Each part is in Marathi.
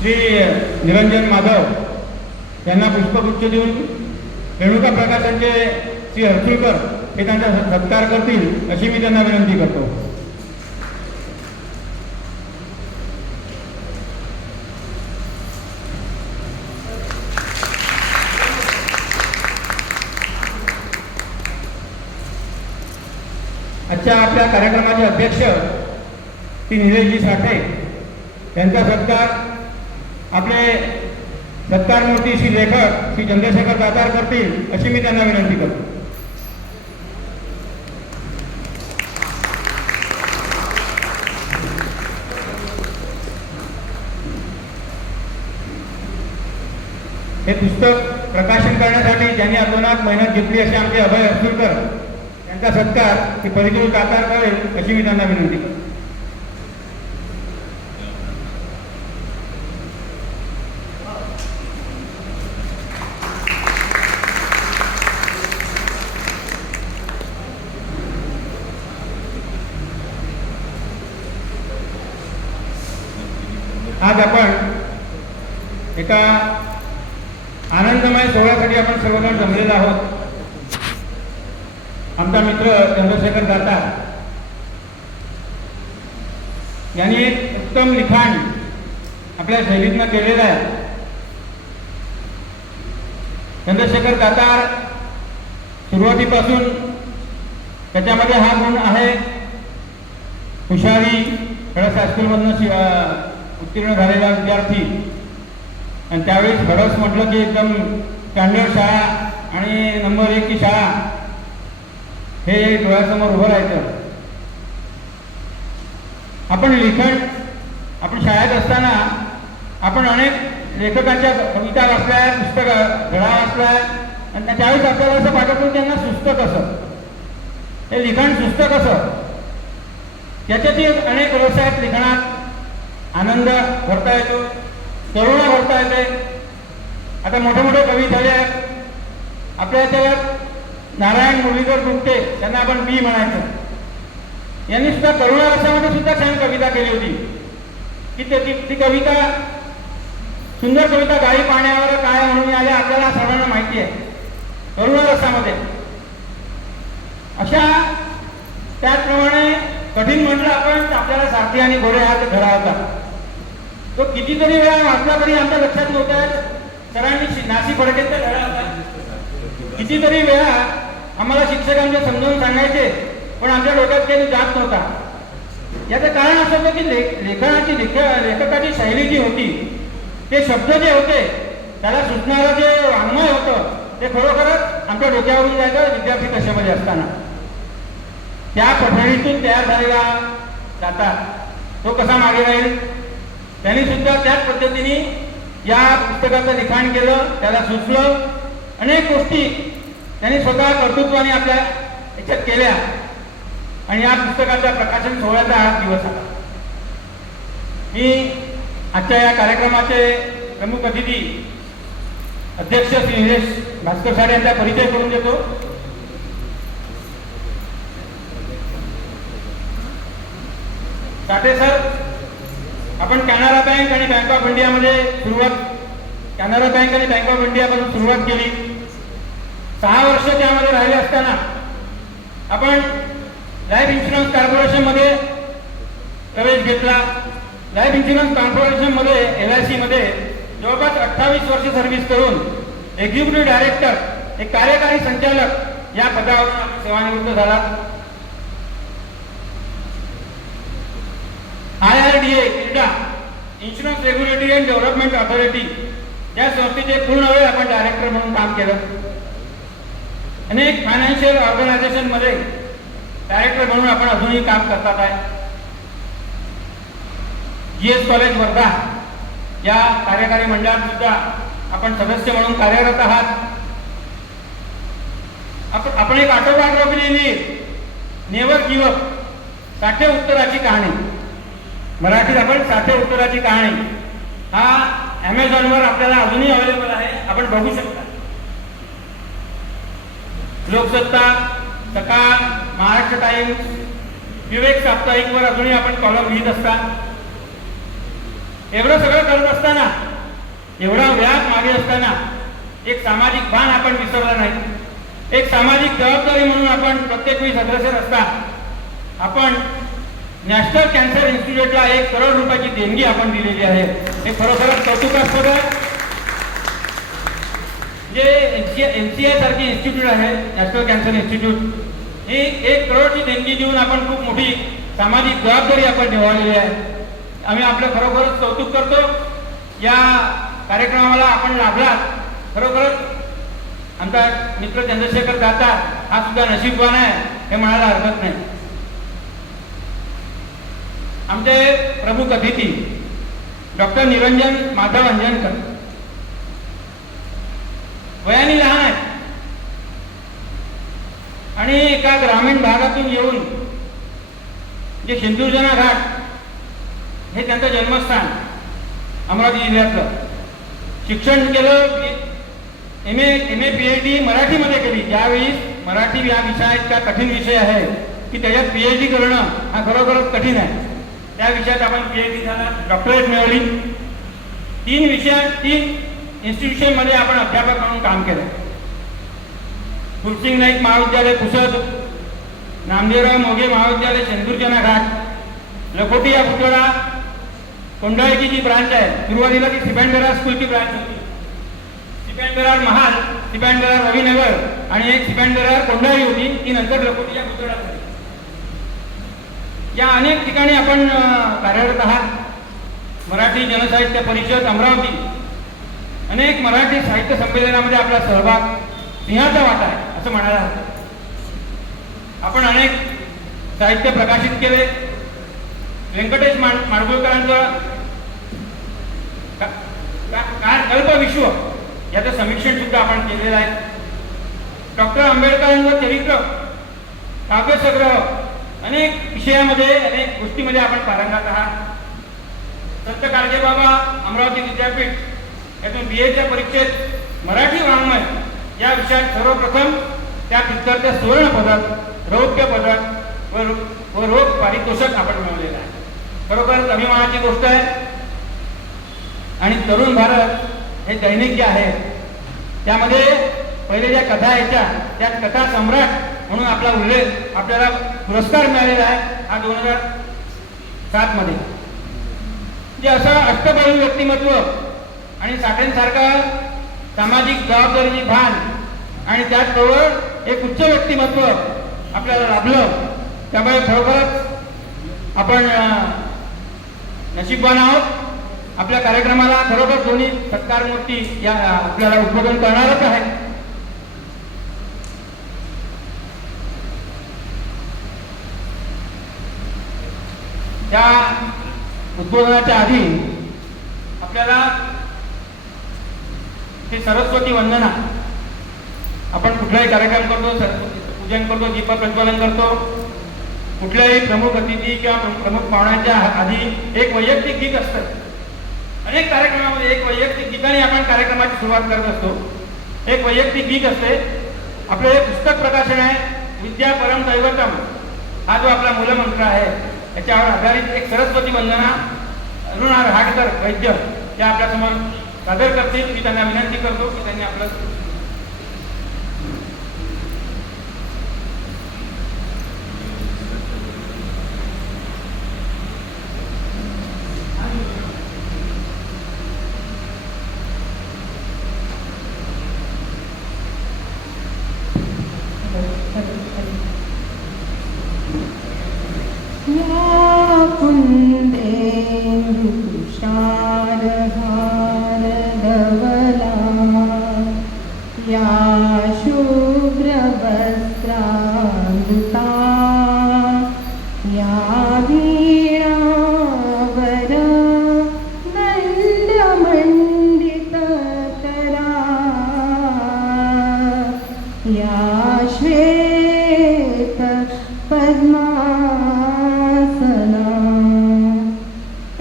श्री निरंजन माधव यांना पुष्पगुच्छ देऊन रेणुका प्रकाशनचे श्री हर्सुलकर हे त्यांचा सत्कार करतील अशी मी त्यांना विनंती करतो. आजच्या आपल्या कार्यक्रमाचे अध्यक्ष श्री निलेशजी साठे यांचा सत्कार आपले सत्कारमूर्ती श्री लेखक श्री चंद्रशेखर दातार करतील अशी मी त्यांना विनंती करतो. हे पुस्तक प्रकाशन करण्यासाठी ज्यांनी अतोनात मेहनत घेतली असे आमचे अभय हर्सुलकर यांचा सत्कार ही परिकृत दातार करेल अशी मी त्यांना विनंती करतो. आज आपण एका आनंदमय सोहळ्यासाठी आपण सर्वजण जमलेलो आहोत. आमचा मित्र चंद्रशेखर दातार यांनी एक उत्तम लिखाण आपल्या शैलीतनं केलेलं आहे. चंद्रशेखर दातार सुरुवातीपासून त्याच्यामध्ये हा गुण आहे हुशारी. खडस हायस्कूलमधनं उत्तीर्ण झालेला विद्यार्थी आणि त्यावेळेस खडस म्हटलं की एकदम स्टँडर्ड शाळा आणि नंबर 1 ची शाळा हे डोळ्यासमोर उभं राहायचं. आपण लिखाण आपण शाळेत असताना आपण अनेक लेखकांच्या कविता वाचल्या, पुस्तक धडा वाचला आणि त्यावेळेस आपल्याला असं वाटत त्यांना सुचतं कसं, हे लिखाण सुचतं कसं. त्याच्यातही अनेक रस आहेत लिखाणात. आनंद भरता येतो, करुणा भरता येते. आता मोठे मोठे कवी झाले आहेत आपल्या त्याला. नारायण मुरलीधर गुप्ते त्यांना आपण बी म्हणायचं. यांनी सुद्धा करुणा रसामध्ये सुद्धा छान कविता केली होती की ती कविता सुंदर कविता गाई पाण्यावर काय म्हणून आल्या आपल्याला सर्वांना माहिती आहे. करुणा रसामध्ये अशा त्याचप्रमाणे कठीण म्हटलं आपण आपल्याला सारथी आणि घोडे हा धडा होता. तो कितीतरी वेळा वाचला तरी आमच्या लक्षात नव्हता. सरांनी नासी फडकेचा धडा होता. कितीतरी वेळा आम्हाला शिक्षकांचे समजावून सांगायचे पण आमच्या डोक्यात काही जात नव्हता. याचं कारण असं होतं की लेखकाची शैली जी होती, ते शब्द जे होते, त्याला सुचणारं जे वाङ्मय होतं ते खरोखरच आमच्या डोक्यावरून जायचं विद्यार्थी दशेमध्ये असताना. त्या पठणीतून तयार झालेला दातार तो कसा मागे राहील. त्यांनी सुद्धा त्याच पद्धतीने या पुस्तकाचं लिखाण केलं, त्याला सुचलं. अनेक गोष्टी त्यांनी स्वतः कर्तृत्वाने आपल्या याच्यात केल्या आणि या पुस्तकाच्या प्रकाशन सोहळ्याचा हा दिवस आला. मी आजच्या या कार्यक्रमाचे प्रमुख अतिथी अध्यक्ष श्री निलेश भास्कर साठे यांचा परिचय करून देतो. साठे सर, आपण कॅनरा बँक आणि बँक ऑफ इंडियामध्ये कॅनरा बँक आणि बँक ऑफ इंडियापासून सुरुवात केली. 6 वर्ष त्यामध्ये राहिले असताना आपण लाईफ इन्शुरन्स कॉर्पोरेशनमध्ये प्रवेश घेतला. लाईफ इन्शुरन्स कॉर्पोरेशनमध्ये LIC मध्ये जवळपास 28 वर्ष सर्व्हिस करून एक्झिक्युटिव्ह डायरेक्टर, एक कार्यकारी संचालक या पदावरून सेवानिवृत्त झाला. IRDA क्रीडा insurance regulatory and development authority या संस्थेचे पूर्ण वेळ आपण डायरेक्टर म्हणून काम केलं. अनेक फायनान्शियल ऑर्गनायझेशन मध्ये डायरेक्टर म्हणून आपण अजूनही काम करतात आहे. GS कॉलेज वर्धा या कार्यकारी मंडळात सुद्धा आपण सदस्य म्हणून कार्यरत आहात. आपण एक ऑटोबायोग्राफी लिहिली, नेव्हर गिव्ह अप, साठे उत्तराची कहाणी. मराठीत आपण साठे उत्तराची कहाणी हा Amazonवर आपल्याला अजूनही अवेलेबल आहे, आपण बघू शकता. लोकसत्ता, सकाळ, महाराष्ट्र टाइम्स, विवेक साप्ताहिकवर अजूनही आपण कॉलम लिहित असता. एवढं सगळं करत असताना, एवढा व्याप मागे असताना एक सामाजिक भान आपण विसरला नाही. एक सामाजिक जबाबदारी म्हणून आपण प्रत्येक वेळी अग्रेसर असता आपण नॅशनल कॅन्सर इन्स्टिट्यूटला 1 करोड रुपयाची देणगी आपण दिलेली आहे. हे खरोखरच कौतुकास्पद आहे. जे NCI सारखी इन्स्टिट्यूट आहे, नॅशनल कॅन्सर इन्स्टिट्यूट, ही 1 करोडची देणगी देऊन आपण खूप मोठी सामाजिक जबाबदारी आपण निभावलेली आहे. आम्ही आपलं खरोखरच कौतुक करतो. या कार्यक्रमाला आपण लाभलात. खरोखरच आमचा मित्र चंद्रशेखर दातार हा सुद्धा नशीबवान आहे हे म्हणायला हरकत नाही. आमचे प्रमुख अतिथी डॉक्टर निरंजन माधव अंजनकर वयाने लहान आहेत आणि एका ग्रामीण भागातून येऊन जे सिंदूरजना घाट हे त्यांचं जन्मस्थान अमरावती जिल्ह्यातलं शिक्षण केलं. एम ए PhD मराठीमध्ये केली. ज्यावेळी मराठी या विषय इतका कठीण विषय आहे की त्याच्यात PhD करणं हा खरोखरच कठीण आहे. त्या विषयात आपण PhD झाला, डॉक्टरेट मिळवली. 3 इन्स्टिट्यूशनमध्ये आपण अध्यापक म्हणून काम केलं. फुलसिंग नाईक महाविद्यालय पुसद, नामदेवराव मोघे महाविद्यालय सिंदूरजना घाट, लखोटी या पुतळा, कोंडाळ्याची जी ब्रांच आहे, सुरुवातीला ती सिबँडरा स्कूलची ब्रांच होती. सिबँडरार महाल, सिबँडरार रविनगर आणि एक सिबँडरार कोंडाळी होती. ती नंतर लखोटीच्या पुतळा झाली. या अनेक ठिकाणी आपण कार्यरत आहात. मराठी जनसाहित्य परिषद अमरावती, अनेक मराठी साहित्य संमेलनामध्ये आपला सहभाग सिंहाचा वाटा आहे असं म्हणायला हवं. आपण अनेक साहित्य प्रकाशित केले. व्यंकटेश माडगुळकरांचं कल्पविश्व याचं समीक्षण सुद्धा आपण केलेलं आहे. डॉक्टर आंबेडकरांचं चरित्र, काव्यसंग्रह, अनेक विषयामध्ये अनेक गोष्टीमध्ये आपण पारंगत आहात. संत गाडगेबाबा अमरावती विद्यापीठ यातून BAच्या परीक्षेत मराठी वाङ्मय या विषयात सर्वप्रथम त्या विद्यार्थ्या सुवर्ण पदक, रौप्य पदक व रोख पारितोषिक आपण मिळवलेलं आहे. खरोखरच अभिमानाची गोष्ट आहे. आणि तरुण भारत हे दैनिक जे आहे त्यामध्ये पहिले ज्या कथा यायच्या त्यात कथा सम्राट म्हणून आपला उल्लेख, आपल्याला पुरस्कार मिळालेला आहे हा 2007 मध्ये. जे असं अष्टपैलू व्यक्तिमत्व आणि साठेंसारखा सामाजिक जबाबदारीची भान आणि त्याचबरोबर एक उच्च व्यक्तिमत्व आपल्याला लाभलं. त्यामुळे खरोखरच आपण नशीबवान आहोत. आपल्या कार्यक्रमाला खरोखर दोन्ही सत्कार मूर्ती या आपल्याला उद्बोधन करणारच आहे. त्या उद्बोधनाच्या आधी आपल्याला हे सरस्वती वंदना, आपण कुठलाही कार्यक्रम करतो, पूजन करतो, दीप प्रज्वलन करतो, कुठल्याही प्रमुख अतिथी किंवा प्रमुख पाहुण्यांच्या आधी एक वैयक्तिक गीत असतं. अनेक कार्यक्रमामध्ये एक वैयक्तिक गीताने आपण कार्यक्रमाची सुरुवात करत असतो. एक वैयक्तिक गीत असते. आपलं हे पुस्तक प्रकाशन आहे विद्या परम दैवतम, हा जो आपला मूलमंत्र आहे त्याच्यावर आधारित एक सरस्वती वंदना अरुणा रहाटकर वैद्य त्या आपल्यासमोर सादर करतील. मी त्यांना विनंती करतो की त्यांनी आपलं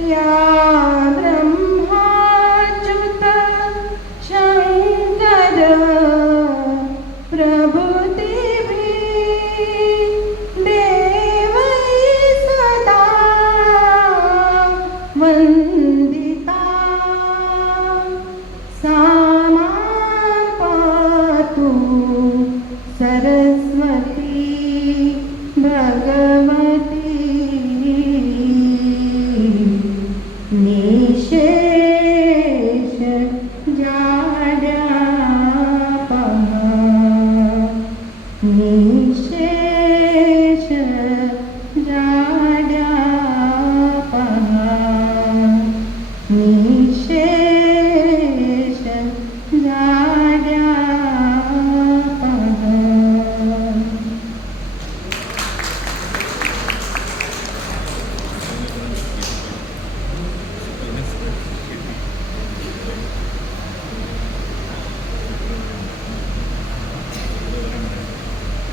या ब्रह्मा निशेष जाड्या पहा.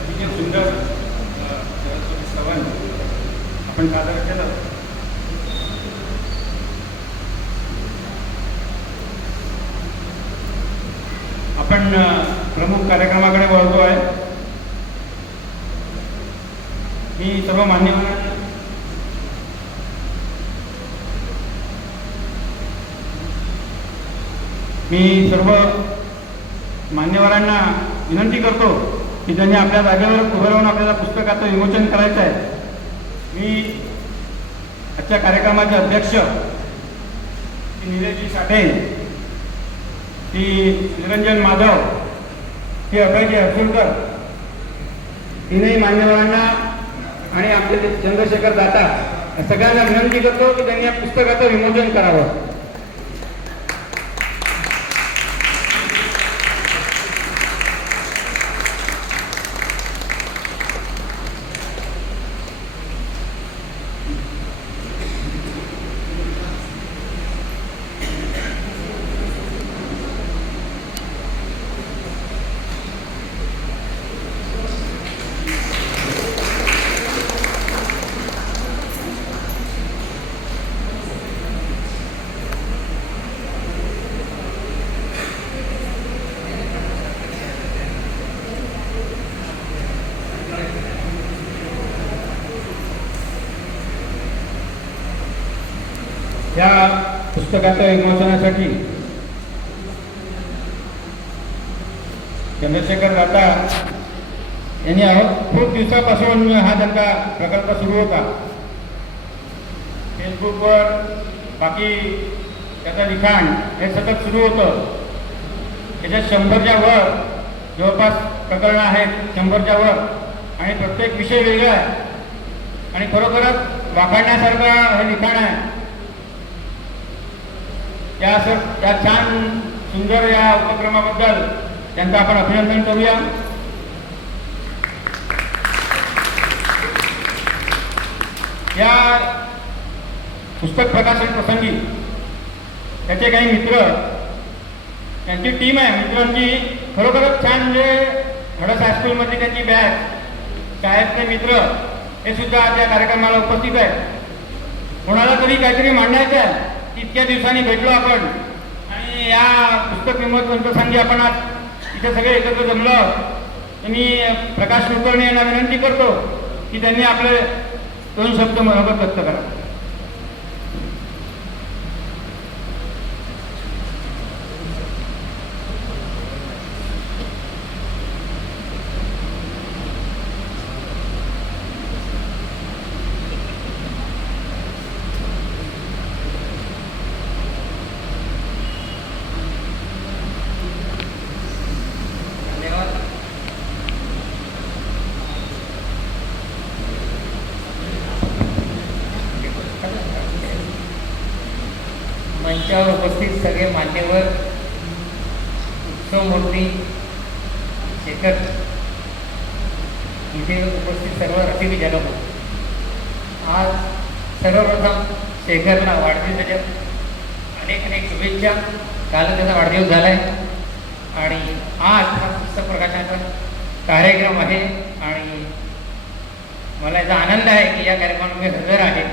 अतिशय सुंदर सरस्वती श्रवण आपण सादर केलं. आपण प्रमुख कार्यक्रमाकडे वळतो आहे. मी सर्व मान्यवरांना विनंती करतो की त्यांनी आपल्या जागेवर उभं राहून आपल्याला पुस्तकाचं विमोचन करायचं आहे. मी आजच्या कार्यक्रमाचे अध्यक्ष श्री निलेशजी साठे, श्री निरंजन माधव, श्री अभयजी हरसुलकर, तीनही मान्यवरांना आणि आपले चंद्रशेखर दाता या सगळ्यांना विनंती करतो की त्यांनी या पुस्तकाचं विमोचन करावं. या पुस्तकाच्या विमोचनासाठी चंद्रशेखर दाता यांनी खूप दिवसापासून हा त्यांचा प्रकल्प सुरू होता. फेसबुकवर बाकी त्याचं लिखाण हे सतत सुरू होतं. त्याच्यात 100च्या वर जवळपास प्रकरणं आहेत, 100च्या वर, आणि प्रत्येक विषय वेगळा आहे आणि खरोखरच वाखाणण्यासारखं हे लिखाण आहे. त्या छान सुंदर या उपक्रमाबद्दल त्यांचं आपण अभिनंदन करूया. या पुस्तक प्रकाशन प्रसंगी त्याचे काही मित्र, त्यांची टीम आहे मित्रांची, खरोखरच छान, म्हणजे हडस हायस्कूलमधली त्यांची बॅच, शाळेतले मित्र हे सुद्धा आज या कार्यक्रमाला उपस्थित आहेत. कोणाला तरी काहीतरी मांडायचं आहे, इतक्या दिवसांनी भेटलो आपण आणि या पुस्तक विमोचन प्रसंगी आपण आज इथे सगळे एकत्र जमलो आहोत. मी प्रकाश कुलकर्णी यांना विनंती करतो की त्यांनी आपले 2 शब्द मनोगत व्यक्त करा. मंचावर उपस्थित सगळे मान्यवर, उत्सवमूर्ती, शेखर, इथे उपस्थित सर्व रसिक जनक, आज सर्वप्रथम शेखरला वाढदिवसाच्या अनेक अनेक शुभेच्छा. काल त्याचा वाढदिवस झाला आहे आणि आज हा पुस्तक प्रकाशनाचा कार्यक्रम आहे आणि मला याचा आनंद आहे की या कार्यक्रमात मी हजर आहे.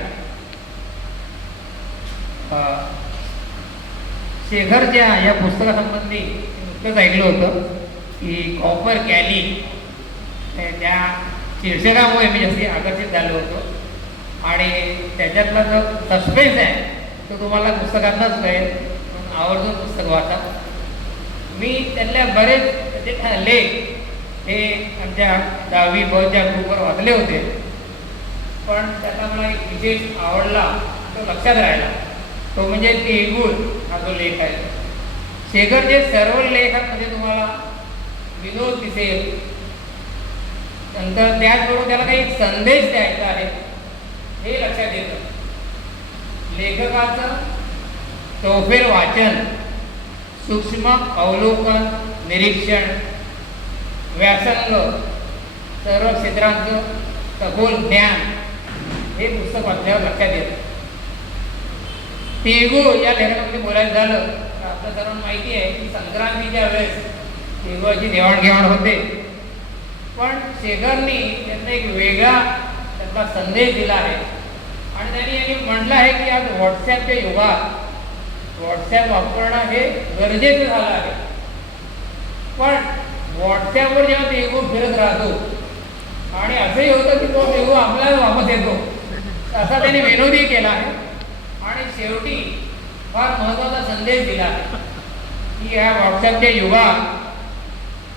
शेखरच्या या पुस्तकासंबंधी नुकतंच ऐकलं होतं की कॉपर कॅली त्या शीर्षकामुळे मी जास्ती आकर्षित झालो होतो आणि त्याच्यातला जो सस्पेन्स आहे तो तुम्हाला पुस्तकातच कळेल. म्हणून आवर्जून पुस्तक वाचा. मी त्यातल्या बरेच जे लेख हे आमच्या 10वी बच्या ग्रुपवर वाचले होते, पण त्याचा मला एक विशेष आवडला, तो लक्षात राहिला, तो म्हणजे तिळगुळ हा जो लेख आहे. शेखरचे सर्व लेखांमध्ये तुम्हाला विनोद दिसेल, नंतर त्याचबरोबर त्याला काही संदेश द्यायचा आहे हे लक्षात येतं. लेखकाचं चौफेर वाचन, सूक्ष्म अवलोकन, निरीक्षण, व्यासंग, सर्व क्षेत्रांचं सखोल ज्ञान हे पुस्तक वाचल्यावर लक्षात येतं. तिळगुळ या लेखनामध्ये बोलायचं झालं तर आपल्या सर्वांना माहिती आहे की संक्रांतीच्या वेळेस तिळगुळाची देवाणघेवाण होते. पण शेखरनी त्यांना एक वेगळा त्यांना संदेश दिला आहे आणि त्यांनी म्हटलं आहे की आज व्हॉट्सॲपच्या युगात व्हॉट्सॲप वापरणं हे गरजेचं झालं आहे. पण व्हॉट्सॲपवर जेव्हा तिळगुळ फिरत राहतो आणि असंही होतं की तो तिळगुळ आपल्याला वापस येतो, असा त्यांनी विनोदही केला आहे. आणि शेवटी फार महत्त्वाचा संदेश दिला आहे की या व्हॉट्सॲपच्या युगात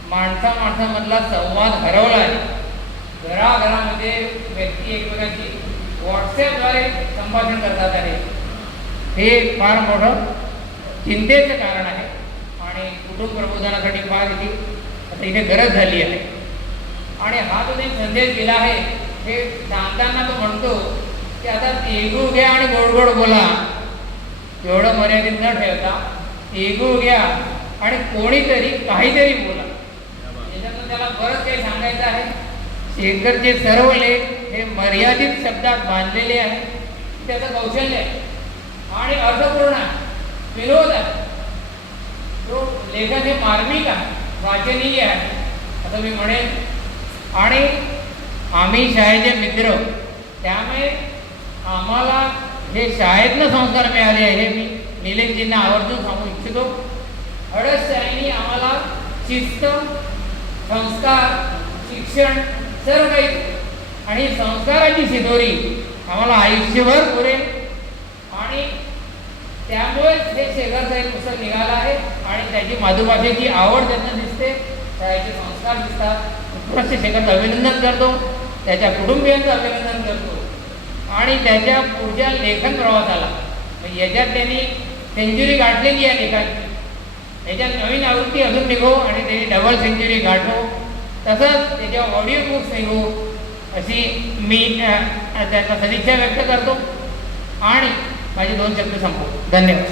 माणसामधला संवाद हरवला आहे. घराघरामध्ये व्यक्ती एकमेकांशी व्हॉट्सॲपद्वारे संभाषण करतात आहे. हे फार मोठं चिंतेचं कारण आहे आणि कुटुंब प्रबोधनासाठी फार याची आता इथे गरज झाली आहे. आणि हा जो त्यांनी संदेश दिला आहे हे सांगताना तो म्हणतो की आता तिळगुळ घ्या आणि गोड गोड बोला, एवढं मर्यादित न ठेवता तिळगुळ घ्या आणि कोणीतरी काहीतरी बोला. याच्यातून त्याला बरंच काही सांगायचं आहे. शेखरचे सर्व लेख हे मर्यादित शब्दात बांधलेले आहे. त्याचं कौशल्य आहे आणि अर्थपूर्ण आहे, विनोद आहे. तो लेखन हे मार्मिक आहे, वाचनीय आहे असं मी म्हणेन. आणि आम्ही शाळेचे मित्र, त्यामुळे आम्हाला हे शाळेतनं संस्कार मिळाले आहे हे मी निलेशजींना आवर्जून सांगू इच्छितो. अडस शाळेने आम्हाला शिस्त, संस्कार, शिक्षण सर्व काही आणि संस्काराची शिदोरी आम्हाला आयुष्यभर पुरेल. आणि त्यामुळेच हे शेखर साहेब पुस्तक निघालं आहे आणि त्याची मातृभाषेची आवड त्यांना दिसते, शाळेचे संस्कार दिसतात. उत्कृष्ट शेखरचं अभिनंदन करतो, त्याच्या कुटुंबियांचं अभिनंदन करतो आणि त्याच्या पुढच्या लेखन प्रवासाला याच्यात त्यांनी सेंचुरी गाठलेली आहे लेखांची. याच्यात नवीन आवृत्ती अजून निघो आणि त्यांनी डबल सेंचुरी गाठो, तसंच त्याच्यावर ऑडिओ बुक्स निघो अशी मी त्याचा सदिच्छा व्यक्त करतो आणि माझे 2 शब्द संपवतो. धन्यवाद.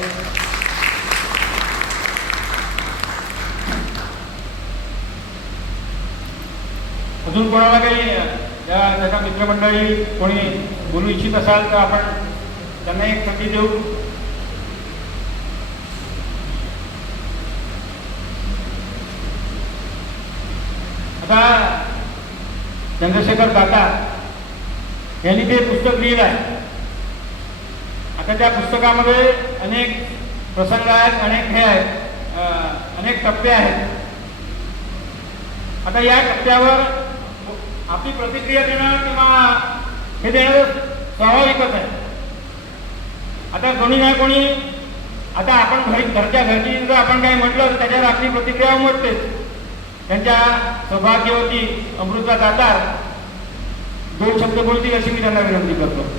अजून कोणाला काही त्याच्या मित्रमंडळी कोणी बोलू इच्छित असाल तर आपण त्यांना एक संधी देऊ. आता चंद्रशेखर दाता यांनी ते पुस्तक लिहिलं आहे. आता त्या पुस्तकामध्ये अनेक प्रसंग आहेत, अनेक हे आहेत, अनेक टप्पे आहेत. आता या टप्प्यावर आपली प्रतिक्रिया देणं किंवा हे देणं स्वाभाविकच आहे. आता कोणी नाही कोणी, आता आपण घरच्या घरची जर आपण काही म्हटलं तर त्याच्यावर आपली प्रतिक्रिया उमटतेच. त्यांच्या सौभाग्यवती अमृता दातार 2 शब्द बोलतील अशी मी त्यांना विनंती करतो.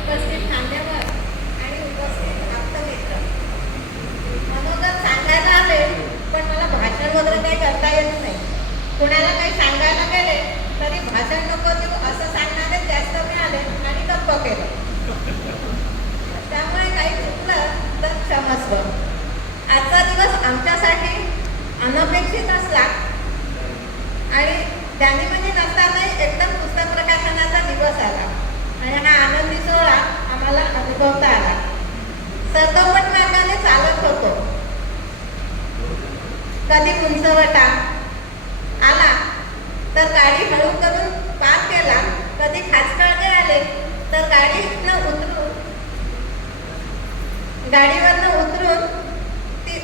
उपस्थित मान्यवर आणि उपस्थित आप्तमित्र, मनोगत सांगायला आले पण मला भाषण वगैरे काही करता येत नाही. कुणाला काही सांगायला गेले तरी भाषण नको देऊ असं सांगणारे जास्त मिळाले आणि गप्प केलं. त्यामुळे काही चुकलं तर क्षमस्व. आजचा दिवस आमच्यासाठी अनपेक्षित असला आणि त्यांनी म्हणजे नसतानाही एकदम पुस्तक प्रकाशनाचा दिवस आला आणि हा आनंदी सोहळा आम्हाला अनुभवता आला. सरदोपट मार्गाने चालत होतो. कधी उंचवटा आला तर गाडी हळू करून पार केला, कधी खाचखळगे आले तर गाडीवरनं उतरून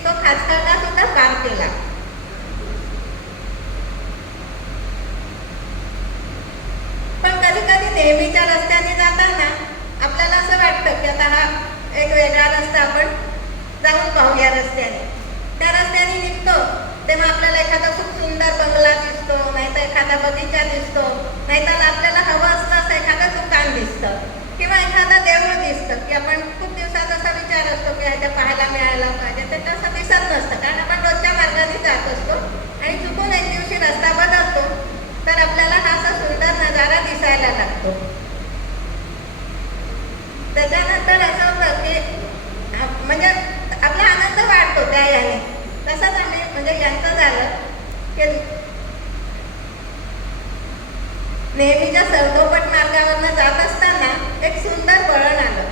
तो खाचखळगा सुद्धा पार केला. पण कधी कधी नेहमीच्या रस्त्याने जाताना आपल्याला असं वाटतं की आता हा एक वेगळा रस्ता आपण जाऊन पाहूया रस्त्याने. त्या रस्त्याने निघतो तेव्हा आपल्याला एखादा खूप सुंदर बंगला दिसतो, नाहीतर एखादा बगीचा दिसतो, नाहीतर आपल्याला हवं असतं असं एखादं दुकान दिसतं किंवा एखादा देऊळ दिसतं की आपण खूप दिवसात असा विचार असतो की ह्याच्या पाहायला मिळायला पाहिजे, ते तसं दिसत नसतं कारण आपण रोजच्या मार्गाने जात असतो आणि चुकून एक दिवशी रस्ता बदलतो तर आपल्याला हा असा सुंदर नजारा दिसायला लागतो. त्याच्यानंतर असं होतं की म्हणजे आपला आनंद वाढतो त्या याने. तसंच आम्ही म्हणजे यांचं झालं की नेहमीच्या सरदोपट मार्गावरनं जात असताना एक सुंदर वळण आलं.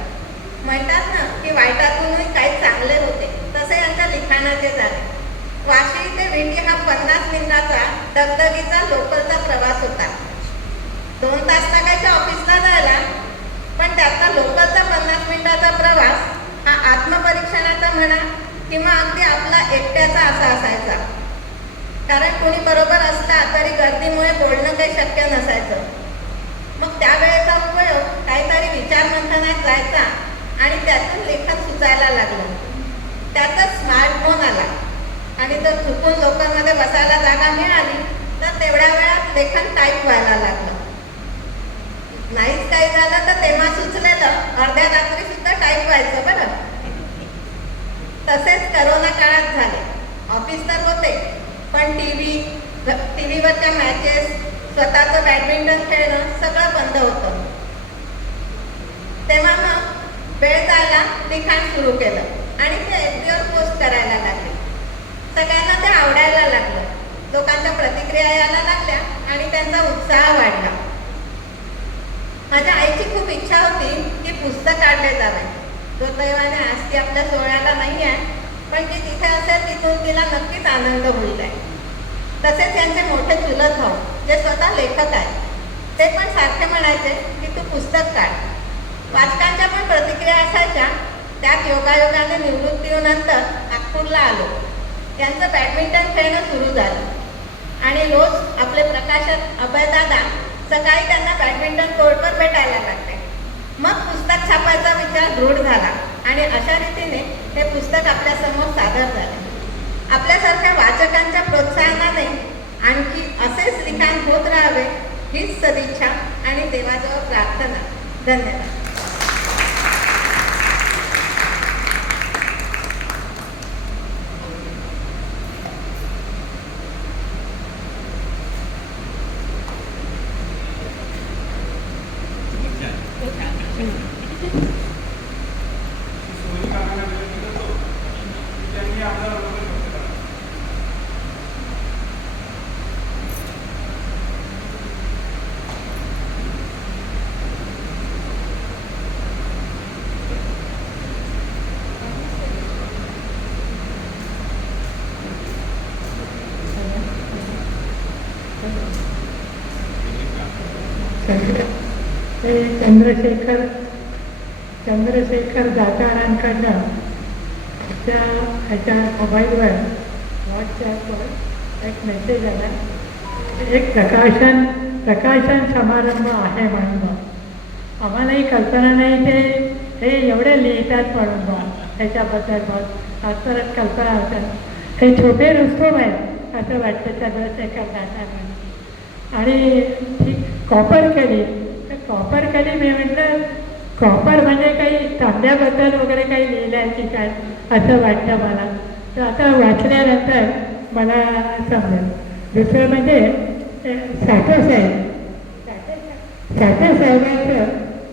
म्हणतात ना की वाईटातूनही काही चांगले होते, तसे यांच्या लिखाणाचे झाले. वाशी ते विटी हा 50 मिनिटाचा दगदगीचा लोकलचा प्रवास होता. 2 तास लागायच्या ऑफिसला जायला, पण त्यातला लोकलचा 50 मिनिटाचा प्रवास हा आत्मपरीक्षणाचा म्हणा किंवा अगदी आपला एकट्याचा असा असायचा. कारण कोणी बरोबर असला तरी गर्दीमुळे बोलणं काही शक्य नसायचं. मग त्यावेळेचा उपयोग काहीतरी विचार मंथनात जायचा आणि त्यातून लेखन सुचायला लागलं. त्यातच स्मार्टफोन आला आणि जर चुकून लोकांमध्ये बसायला जागा मिळाली तर तेवढ्या वेळात लेखन टाईप व्हायला लागलं. नाहीच काही झालं तर तेव्हा सुचलेलं अर्ध्या रात्री सुद्धा टाईप व्हायचं बरं. तसेच करोना काळात झाले. ऑफिस तर होते, पण टीव्हीवरच्या मॅचेस, स्वतःचं बॅडमिंटन खेळणं सगळं बंद होतं. तेव्हा मग वेळ जायला लिखाण सुरू केलं आणि ते FB वर पोस्ट करायला लागले. सगळ्यांना ते आवडायला लागलं. लोकांच्या प्रतिक्रिया यायला लागल्या आणि त्यांचा उत्साह वाढला. माझ्या आईची खूप इच्छा होती की पुस्तक काढले जावे. दुर्दैवाने आज ती आपल्या सोहळ्याला नाही आहे, पण ती जिथे असेल तिथून तिला नक्कीच आनंद होईल आहे. तसेच यांचे मोठे चुलत भाऊ जे स्वतः लेखक आहेत, ते पण सारखे म्हणायचे की तू पुस्तक काढ. वाचकांच्या पण प्रतिक्रिया असायच्या. त्यात योगायोगाने निवृत्तीनंतर नागपूरला आलो. त्यांचं बॅडमिंटन खेळणं सुरू झालं आणि रोज आपले प्रकाशक अभयदादा सकाळी त्यांना बॅडमिंटन कोर्टवर भेटायला लागले. मग पुस्तक छापायचा विचार दृढ झाला आणि अशा रीतीने हे पुस्तक आपल्यासमोर सादर झाले. आपल्यासारख्या वाचकांच्या प्रोत्साहनाने आणखी असेच लिखाण होत राहावे हीच सदिच्छा आणि देवाजवळ प्रार्थना. धन्यवाद. ते चंद्रशेखर जाचारांकडनं त्या ह्याच्या मोबाईलवर व्हॉट्सॲपवर एक मेसेज आला. एक प्रकाशन समारंभ आहे म्हणून. आम्हालाही कल्पना नाही ते हे एवढे लिहितात म्हणून ह्याच्याबद्दल परत कल्पना होतात. हे छोटे रुस्तम आहेत असं वाटतं चंद्रशेखर जाचारांना. आणि ती कॉपर कली, कॉपर कली मी म्हटलं कॉपर म्हणजे काही तांब्याबद्दल वगैरे काही लिहिलं आहे की काय असं वाटतं मला. तर आता वाचल्यानंतर मला समजेल. दुसरं म्हणजे साठेसाहेबांचं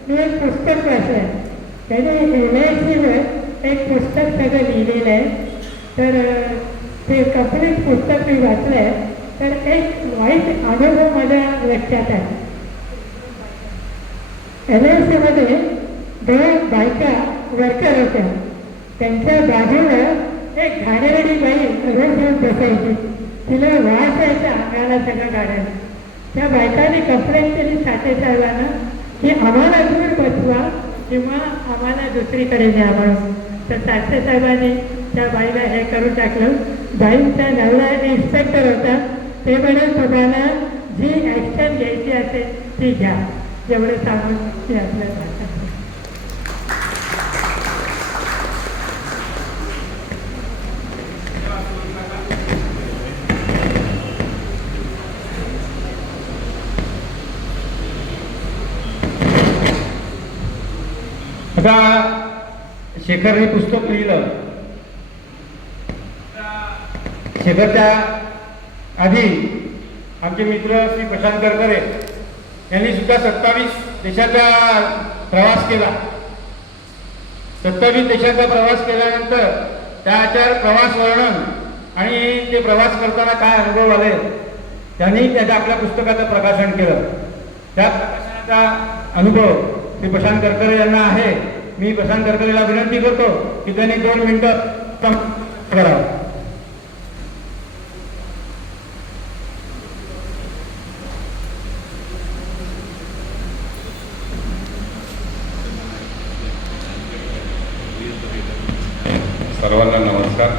मी एक पुस्तक वाचलं. त्यांनी LICवर एक पुस्तक सगळं लिहिलेलं आहे. तर ते कंप्लीट पुस्तक मी वाचलं आहे. तर एक वाईट अनुभव माझ्या लक्षात आहे. LICमध्ये 2 बायका वर्कर होत्या. त्यांच्या बाजूला एक घाणेरडी बाई रोज येऊन बसायची. तिला वास यायचा अंगाला सगळं गाड्याला. त्या बायकांनी कंप्लेंट केली साठेसाहेबांना की आम्हाला दूर बसवा किंवा आम्हाला दुसरीकडे न्या म्हणून. तर साठेसाहेबांनी त्या बाईला हे करून टाकलं. बाईंचा नवरा इन्स्पेक्टर होता. ते म्हणून तुम्हाला जी ॲक्शन घ्यायची असेल ती घ्या. एवढं सांगून मी आपल्या भाषा आता शेखरने पुस्तक लिहिलं. शेखरच्या आधी आमचे मित्र श्री प्रशांत करकरे यांनी सुद्धा 27 देशाचा प्रवास केला. 27 देशाचा प्रवास केल्यानंतर त्याच्या प्रवास वर्णन आणि ते प्रवास करताना काय अनुभव आले त्यांनी त्याच्या आपल्या पुस्तकाचं प्रकाशन केलं. त्या प्रकाशनाचा अनुभव श्री प्रशांत करकरे यांना आहे. मी प्रशांत करकरेला विनंती करतो की त्यांनी 2 मिनिटं करावं. सर्वांना नमस्कार.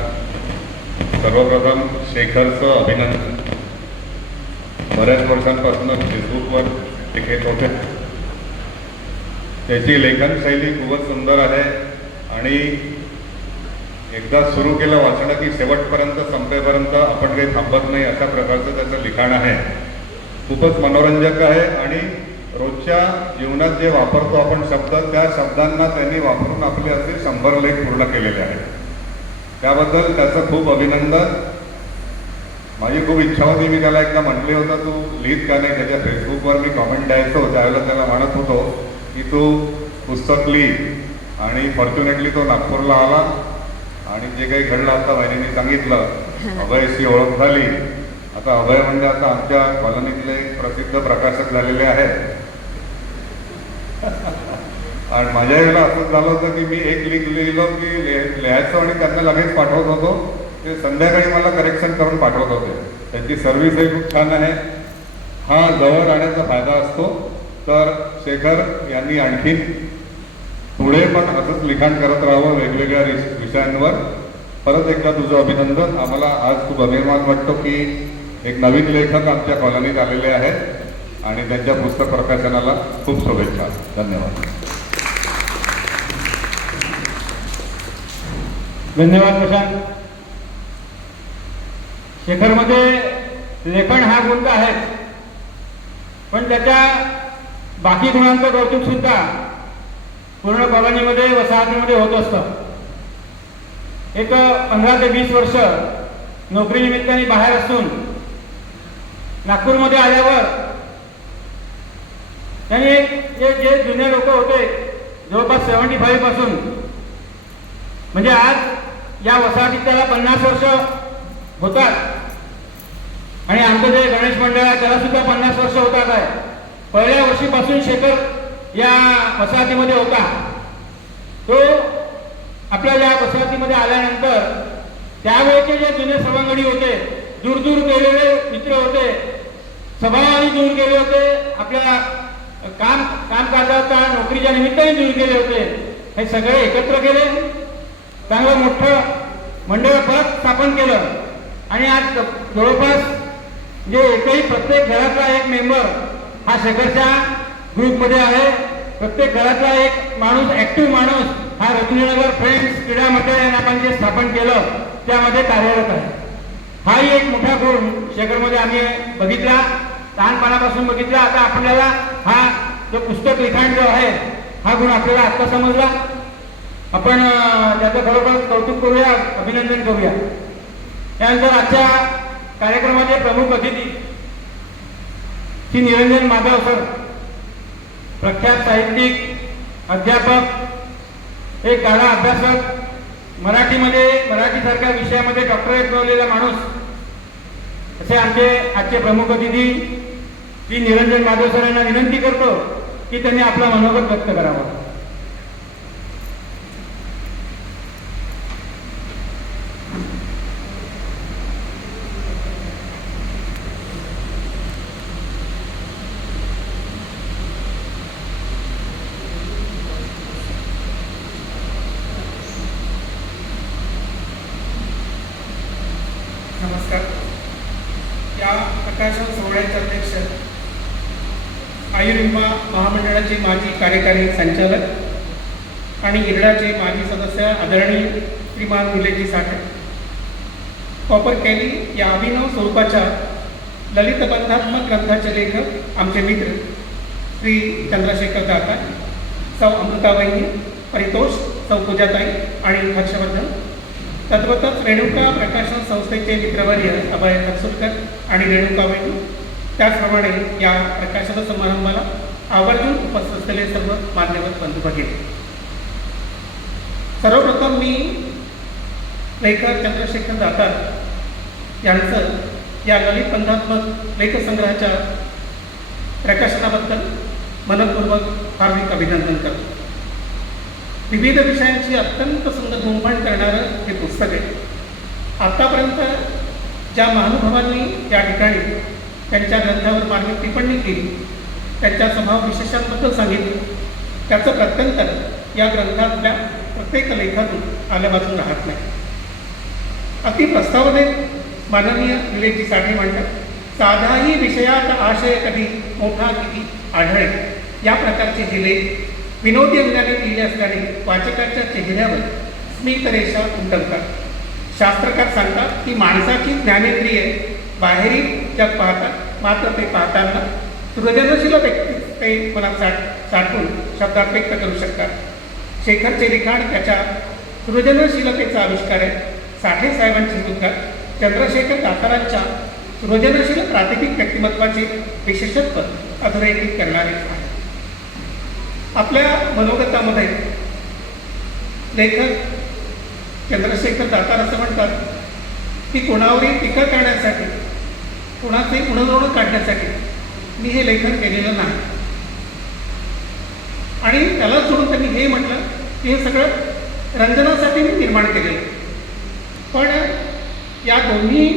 सर्वप्रथम शेखरचं अभिनंदन. बऱ्याच वर्षांपासून फेसबुकवर लिखित होते. त्याची लेखनशैली खूपच सुंदर आहे आणि एकदा सुरू केलं वाचणं की शेवटपर्यंत संपेपर्यंत आपण काही थांबत नाही अशा प्रकारचं त्याचं लिखाण आहे. खूपच मनोरंजक आहे आणि रोजच्या जीवनात जे वापरतो आपण शब्द त्या शब्दांना त्यांनी वापरून आपले असे 100 लेख पूर्ण केलेले आहेत. त्याबद्दल त्याचं खूप अभिनंदन. माझी खूप इच्छा होती, मी त्याला एकदा म्हटले होतं तू लिहित का नाही. त्याच्या फेसबुकवर मी कॉमेंट द्यायचो त्यावेळेला त्याला म्हणत होतो की तू पुस्तक लिही आणि फॉर्च्युनेटली तो नागपूरला आला आणि जे काही घडलं आता बहिणीने सांगितलं. अभयशी ओळख झाली. आता अभय म्हणजे आता आमच्या कॉलनीतले प्रसिद्ध प्रकाशक झालेले आहेत. आणि माझ्या वेळेला असं झालं होतं की मी एक लिहिलं की लिहायचं आणि त्यांना लगेच पाठवत होतो. ते संध्याकाळी मला करेक्शन करून पाठवत होते. त्यांची सर्व्हिसही खूप छान आहे. हा जवळ राहण्याचा फायदा असतो. तर शेखर यांनी आणखी पुढे पण असंच लिखाण करत राहावं वेगवेगळ्या विषयांवर. परत एकदा तुझं अभिनंदन. आम्हाला आज खूप अभिमान वाटतो की एक नवीन लेखक आमच्या कॉलनीत आलेले आहेत आणि त्यांच्या पुस्तक प्रकाशनाला खूप शुभेच्छा. धन्यवाद. धन्यवाद प्रशांत. शेखरमध्ये लेखन हा गुण तर आहेच, पण त्याच्या बाकी गुणांचं कौतुक सुद्धा पूर्ण कॉलनीमध्ये वसाहतीमध्ये होत असतं. एक 15 ते 20 वर्ष नोकरीनिमित्ताने बाहेर असून नागपूरमध्ये आल्यावर त्यांनी जे जुने लोक होते जवळपास 75 पासून, म्हणजे आज या वसाहतीत त्याला 50 वर्ष होतात आणि आमचं जे गणेश मंडळ आहे त्याला सुद्धा 50 वर्ष होतात आहे. पहिल्या वर्षीपासून शेखर या वसाहतीमध्ये होता. तो आपल्या या वसाहतीमध्ये आल्यानंतर त्यावेळेचे जे जुने सवंगडी होते, दूर दूर गेलेले मित्र होते, स्वभावाने दूर गेले होते, आपल्या कामकाजाचा नोकरीच्या निमित्ताने दूर गेले होते, हे सगळे एकत्र केले. चांगलं मोठं मंडळ परत स्थापन केलं आणि आज जवळपास जे एकही प्रत्येक घरातला एक मेंबर हा शेखरच्या ग्रुपमध्ये आहे. प्रत्येक घरातला एक माणूस, ऍक्टिव्ह माणूस हा रत्ननगर फ्रेंड्स क्रीडा मंडळ यांनी आपण जे स्थापन केलं त्यामध्ये कार्यरत आहे. हाही एक मोठा गुण शेखरमध्ये आम्ही बघितला, लहानपणापासून बघितला. आता आपल्याला हा जो पुस्तक लिखाण जो आहे हा गुण आपल्याला आत्ता समजला. आपण त्याचं खरोखर कौतुक करूया, अभिनंदन करूया. त्यानंतर आजच्या कार्यक्रमाचे प्रमुख अतिथी श्री निरंजन माधव सर, प्रख्यात साहित्यिक, अध्यापक, एक गाढा अभ्यासक, मराठीसारख्या विषयामध्ये डॉक्टरेट मिळवलेला माणूस, असे आमचे आजचे प्रमुख अतिथी श्री निरंजन माधव सर यांना विनंती करतो की त्यांनी आपला मनोगत व्यक्त करावा. नमस्कार. या प्रकाशन सोहळ्याचे अध्यक्ष आयुर्विमा महामंडळाचे माजी कार्यकारी संचालक आणि इरडाचे माजी सदस्य आदरणीय श्रीमान निलेशजी साठे, कॉपर कॅली या अभिनव स्वरूपाच्या ललितबंधात्मक ग्रंथाचे लेखक आमचे मित्र श्री चंद्रशेखर दाता, सौ अमृताबाई, परितोष सौ पूजाताई आणि हर्षवर्धन. तद्वतच रेणुका प्रकाशन संस्थेचे मित्रवर्य अभय खरसुलकर आणि रेणुका वेणू. त्याचप्रमाणे या प्रकाशन समारंभाला आवर्जून उपस्थित असलेले सर्व मान्यवर बंधू भगिनी. सर्वप्रथम मी लेखक चंद्रशेखर दातार यांचं या ललित बंधात्मक लेखसंग्रहाच्या प्रकाशनाबद्दल मनपूर्वक हार्दिक अभिनंदन करतो. विविध विषयांची अत्यंत सुंदर गुंफण करणारं हे पुस्तक आहे. आत्तापर्यंत ज्या महानुभावांनी या ठिकाणी त्यांच्या ग्रंथावर मार्मिक टिप्पणी केली, त्यांच्या स्वभाव विशेषांबद्दल सांगितलं, त्याचं प्रत्यंतर या ग्रंथातल्या प्रत्येक लेखातून आल्यापासून राहत नाही. अति प्रस्तावनेत माननीय निलेशजी साठे म्हणतात, साधाही विषयाचा आशय कधी मोठा किती आढळे. या प्रकारचे हे लेख विनोदी अंगाने लिहिले असल्याने वाचकाच्या चेहऱ्यावर स्मितरेषा उमटवतात. शास्त्रकार सांगतात की माणसाची ज्ञानेंद्रिय बाहेरील जग पाहतात, मात्र ते पाहताना सृजनशील व्यक्ती ते मनात साठवून शब्दात व्यक्त करू शकतात. शेखरचे लिखाण त्याच्या सृजनशीलतेचा आविष्कार आहे. साठे साहेबांचे उद्गार चंद्रशेखर दातारांच्या सृजनशील प्रातिनिधिक व्यक्तिमत्वाचे विशेषत्व अधोरेखित करणारे आहे. आपल्या मनोगतामध्ये लेखक चंद्रशेखर दातार असं म्हणतात की कोणावरही टीका करण्यासाठी, कोणाचे उणजवणं काढण्यासाठी मी हे लेखन केलेलं नाही. आणि त्याला सोडून त्यांनी हे म्हटलं की हे सगळं रंजनासाठी मी निर्माण केलेलं. पण या दोन्ही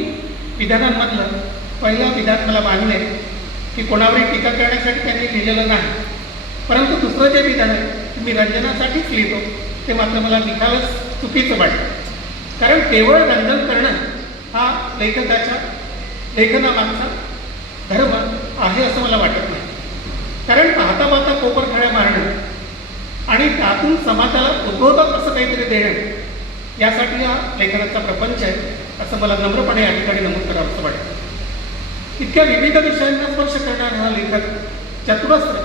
विधानांमधलं पहिलं विधान मला मान्य आहे की कोणावरही टीका करण्यासाठी त्यांनी लिहिलेलं नाही. परंतु दुसरं जे विधान आहे मी रंजनासाठीच लिहितो ते मात्र मला लिखायलाच चुकीचं वाटतं. कारण केवळ रंजन करणं हा लेखकाच्या लेखनामागचा धर्म आहे असं मला वाटत नाही. कारण पाहता पाहता कोपरखळ्या मारणं आणि त्यातून समाजाला उद्बोधक असं काहीतरी देणं यासाठी हा लेखनाचा प्रपंच आहे असं मला नम्रपणे या ठिकाणी नमूद करावं असं वाटतं. इतक्या विविध विषयांना स्पर्श करणारा हा लेखक चतुरस्र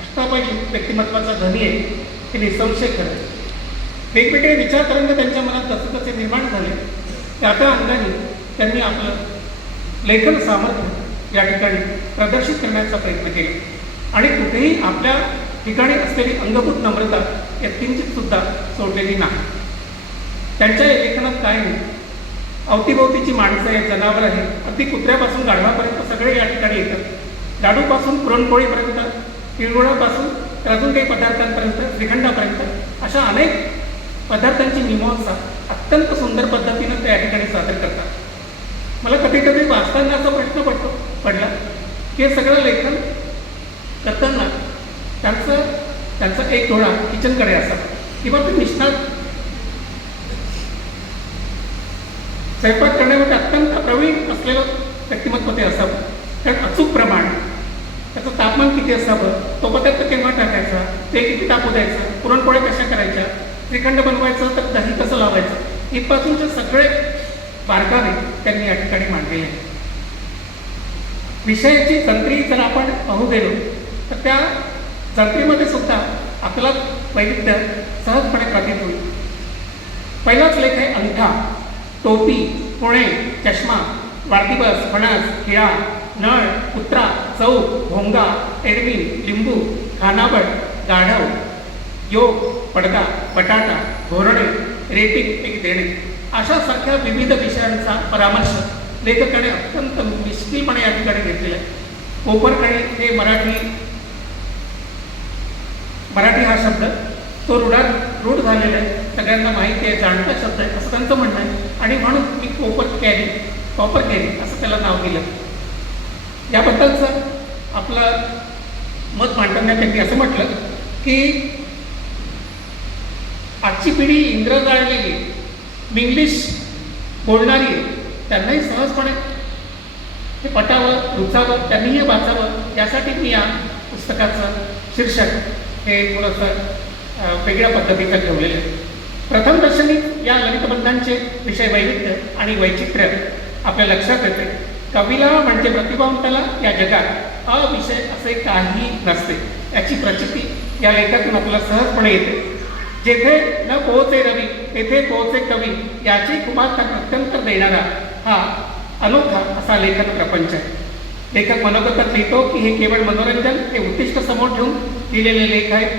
अष्टापायी व्यक्तिमत्वाचा धनी आहे हे निसंशय खरं. वेगवेगळे विचारतरंग त्यांच्या मनात जसे तसे निर्माण झाले, त्या त्या अंगाने त्यांनी आपलं लेखन सामर्थ्य या ठिकाणी प्रदर्शित करण्याचा प्रयत्न केला आणि कुठेही आपल्या ठिकाणी असलेली अंगभूत नम्रता या किंचित सुद्धा सोडलेली नाही. त्यांच्या लेखनात काय नाही, अवतीभोवतीची माणसं आहेत, जनावर आहे, अगदी कुत्र्यापासून गाढवापर्यंत सगळे या ठिकाणी येतात. लाडूपासून पुरणपोळीपर्यंत, तिळगुळापासून तर अजून काही पदार्थांपर्यंत, श्रीखंडापर्यंत अशा अनेक पदार्थांची मीमांसा अत्यंत सुंदर पद्धतीनं त्या ठिकाणी सादर करतात. मला कधी कधी वाचताना असा प्रश्न पडला की हे सगळं लेखन करताना त्यांचा एक डोळा किचनकडे असावा किंवा ते निष्णात स्वयंपाक करण्यामध्ये अत्यंत प्रवीण असलेलं व्यक्तिमत्व ते असावं. कारण अचूक प्रमाण, त्याचं तापमान किती असावं, तो पदार्थ केव्हा टाकायचा, ते किती तापू द्यायचं, पुरणपोळ्या कशा करायच्या, श्रीखंड बनवायचं तर दही कसं लावायचं, इथपासूनचे सगळे बारकावे त्यांनी या ठिकाणी मांडलेले आहेत. विषयाची तंत्री जर आपण पाहू गेलो तर त्या तंत्रीमध्ये सुद्धा आपला वैविध्य सहजपणे प्रतीत होईल. पहिलाच लेख आहे अंगठा, टोपी, पुणे, चष्मा, वाढदिवस, फणस, खिळा, नळ, कुत्रा, चौक, भोंगा, एरवी, लिंबू, खानावळ, गाढव, योग, पडदा, बटाटा, घोरणे, रेटिंग एक देणे अशा सारख्या विविध विषयांचा परामर्श लेखकाने अत्यंत मिश्किलपणे या ठिकाणी घेतलेला आहे. कोपरखळे हे मराठी हा शब्द तो रूढ झालेला आहे, सगळ्यांना माहिती आहे, जाणता शब्द आहे असं त्यांचं म्हणणं आहे आणि म्हणून मी कॉपर कॅरी असं त्याला नाव दिलं. याबद्दलचं आपलं मत मांडताना त्यांनी असं म्हटलं की आजची पिढी इंग्रजाळलेली, इंग्लिश बोलणारी, त्यांनाही सहजपणे हे पटावं, रुचावं, त्यांनीही वाचावं यासाठी मी या पुस्तकाचं शीर्षक हे थोडंसं वेगळ्या पद्धतीचं ठेवलेलं आहे. प्रथमदर्शनी या ललितबंधांचे विषय वैविध्य आणि वैचित्र्य आपल्या लक्षात येते. कवीला म्हणजे प्रतिभावंताला या जगात अविषय असे काही नसते याची प्रचिती या लेखातून आपल्याला सहजपणे येते. जेथे न पोहोचे रवी तेथे पोहोचे कवी याची खुमार प्रत्यंतर देणारा हा अनोखा असा लेखन प्रपंच आहे. लेखक मनोगतात लिहितो की हे केवळ मनोरंजन हे उद्दिष्ट समोर ठेवून लिहिलेले लेख आहेत.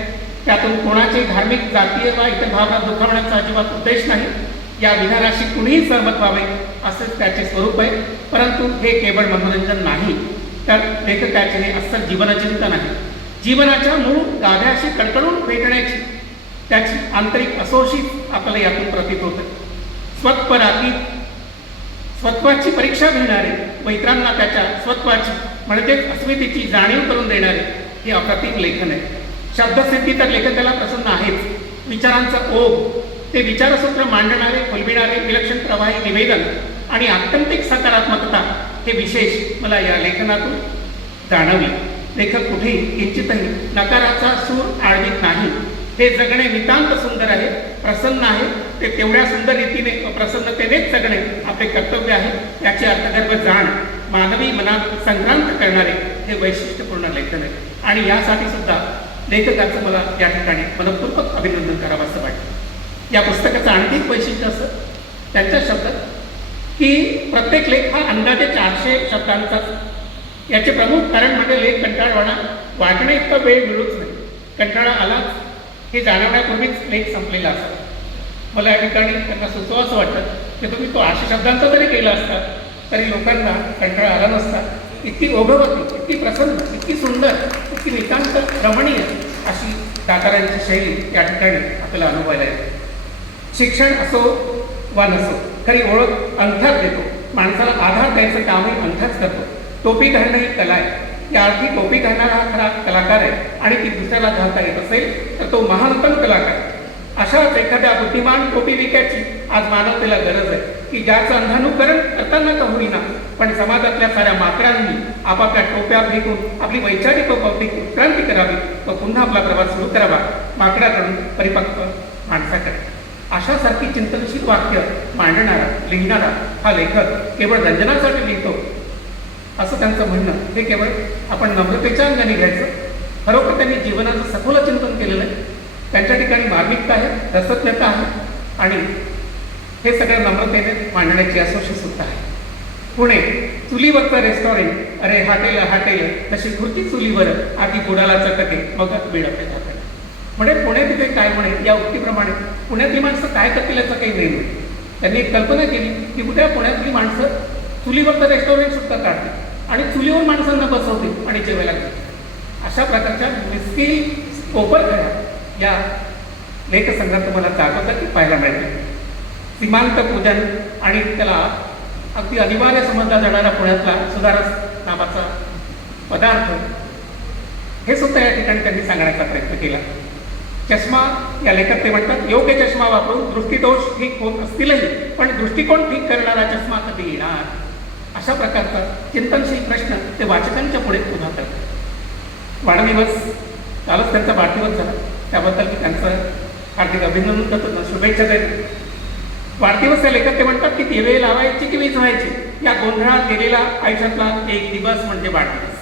त्यातून कोणाचे धार्मिक, जातीय वा इतर भावना दुखावण्याचा अजिबात उद्देश नाही. या विधानाशी कुणीही सहमत व्हावे असेच त्याचे स्वरूप आहे. परंतु हे केवळ मनोरंजन नाही, तर लेखकाचे हे अस्सल जीवनचिंतन आहे. जीवनाच्या मूळ गाभ्याशी कडकडून भेटण्याची त्याची आंतरिक असोशीच आपल्याला यातून प्रतीत होते. स्वत्वाची परीक्षा घेणारे व इतरांना त्याच्या स्वत्वाची म्हणजेच अस्मितेची जाणीव करून देणारे हे अप्रतिम लेखन आहे. शब्दसिद्धी तर लेखकाला प्रसन्न आहेच. विचारांचा ओघ, ते विचारसूत्र मांडणारे, फुलविणारे विलक्षण प्रवाही निवेदन आणि आत्यंतिक सकारात्मकता हे विशेष मला या लेखनातून जाणवले. लेखक कुठेही किंचितही नकाराचा सूर आळवीत नाही. हे जगणे नितांत सुंदर आहे, प्रसन्न आहे. ते तेवढ्या सुंदर रीतीने व प्रसन्नतेनेच जगणे आपले कर्तव्य आहे याची अर्थगर्भ जाण मानवी मनात संक्रांत करणारे हे वैशिष्ट्यपूर्ण लेखन आहे. आणि यासाठी सुद्धा लेखकाचं मला या ठिकाणी मनपूर्वक अभिनंदन करावं असं वाटतं. या पुस्तकाचं आणखी एक वैशिष्ट्य असं त्यांच्या शब्दात की प्रत्येक लेख हा अंदाजे 400 शब्दांचाच. याचे प्रमुख कारण म्हणजे लेख कंटाळवाणा वाटणे इतका वेळ मिळूच नाही. कंटाळा आलाच हे जाणवण्यापूर्वीच लेख संपलेला असतो. मला या ठिकाणी त्यांना सुचवा असं वाटतं की तुम्ही तो 800 शब्दांचा जरी केला असता तरी लोकांना कंटाळा आला नसता. इतकी ओघवती, इतकी प्रसन्न, इतकी सुंदर, इतकी नितांत रमणीय अशी दातारांची शैली या ठिकाणी आपल्याला अनुभवायला येते. शिक्षण असो वा नसो, खरी ओळख अंगठात देतो. माणसाला आधार द्यायचं कामही अंगठाच करतो. टोपी घालणं ही कला आहे. या अर्थी टोपी घालणारा हा खरा कलाकार आहे आणि ती दुसऱ्याला घालता येत असेल तर तो महानतम कलाकार. अशाच एखाद्या बुद्धिमान टोपी विकायची आज मानवतेला गरज आहे की ज्याचं अंधानुकरण करताना का होईना पण समाजातल्या साऱ्या माकडांनी आपापल्या टोप्या फेकून आपली वैचारिक व बौद्धिक उत्क्रांती करावी व पुन्हा आपला प्रवास सुरू करावा माकडाकडून परिपक्व माणसाकडे. अशासारखी चिंतनशील वाक्य मांडणारा, लिहिणारा हा लेखक केवळ रंजनासाठी लिहितो असं त्यांचं म्हणणं हे केवळ आपण नम्रतेच्या अंगाने घ्यायचं. खरोखर त्यांनी जीवनाचं सखोल चिंतन केलेलं आहे. त्यांच्या ठिकाणी मार्मिकता आहे, रसज्ञता आहे आणि हे सगळं नम्रतेने मांडण्याची असोशी सुद्धा आहे. पुणे चुलीवरचं रेस्टॉरंट, अरे हाटेल तशी खुर्ची चुलीवर आधी बुडाला चटके मग बिळते जाते. म्हणजे पुणे तिथे काय म्हणे या उक्तीप्रमाणे पुण्यातली माणसं काय करतील याचं काही नाही. त्यांनी एक कल्पना केली की उद्या पुण्यातली माणसं चुलीवरचं रेस्टॉरंट सुद्धा काढतील आणि चुलीवर माणसांना बसवतील आणि जेवायला घेतील. अशा प्रकारच्या मिस्किल कोपरखळ्या या लेखसंग्रहात तुम्हाला जागोजागी की पाहायला मिळते. सीमांत पूजन आणि त्याला अगदी अनिवार्य समजला जाणारा पुण्यातला सुधारस नावाचा पदार्थ हे सुद्धा या ठिकाणी त्यांनी सांगण्याचा प्रयत्न केला. चष्मा या लेखक ते म्हणतात योग्य चष्मा वापरून दृष्टिदोष ठीक होत असतीलही पण दृष्टिकोन ठीक करणारा चष्मा कधी येणार. अशा प्रकारचा चिंतनशील प्रश्न ते वाचकांच्या पुढे उभा करतात. वाढदिवस कालच त्यांचा वाढदिवस झाला, त्याबद्दल मी त्यांचं हार्दिक अभिनंदन करतो, शुभेच्छा देतो. वाढदिवस या लेखक ते म्हणतात की दिवे लावायची की विझवायची या गोंधळात गेलेला आयुष्यातला एक दिवस म्हणजे वाढदिवस.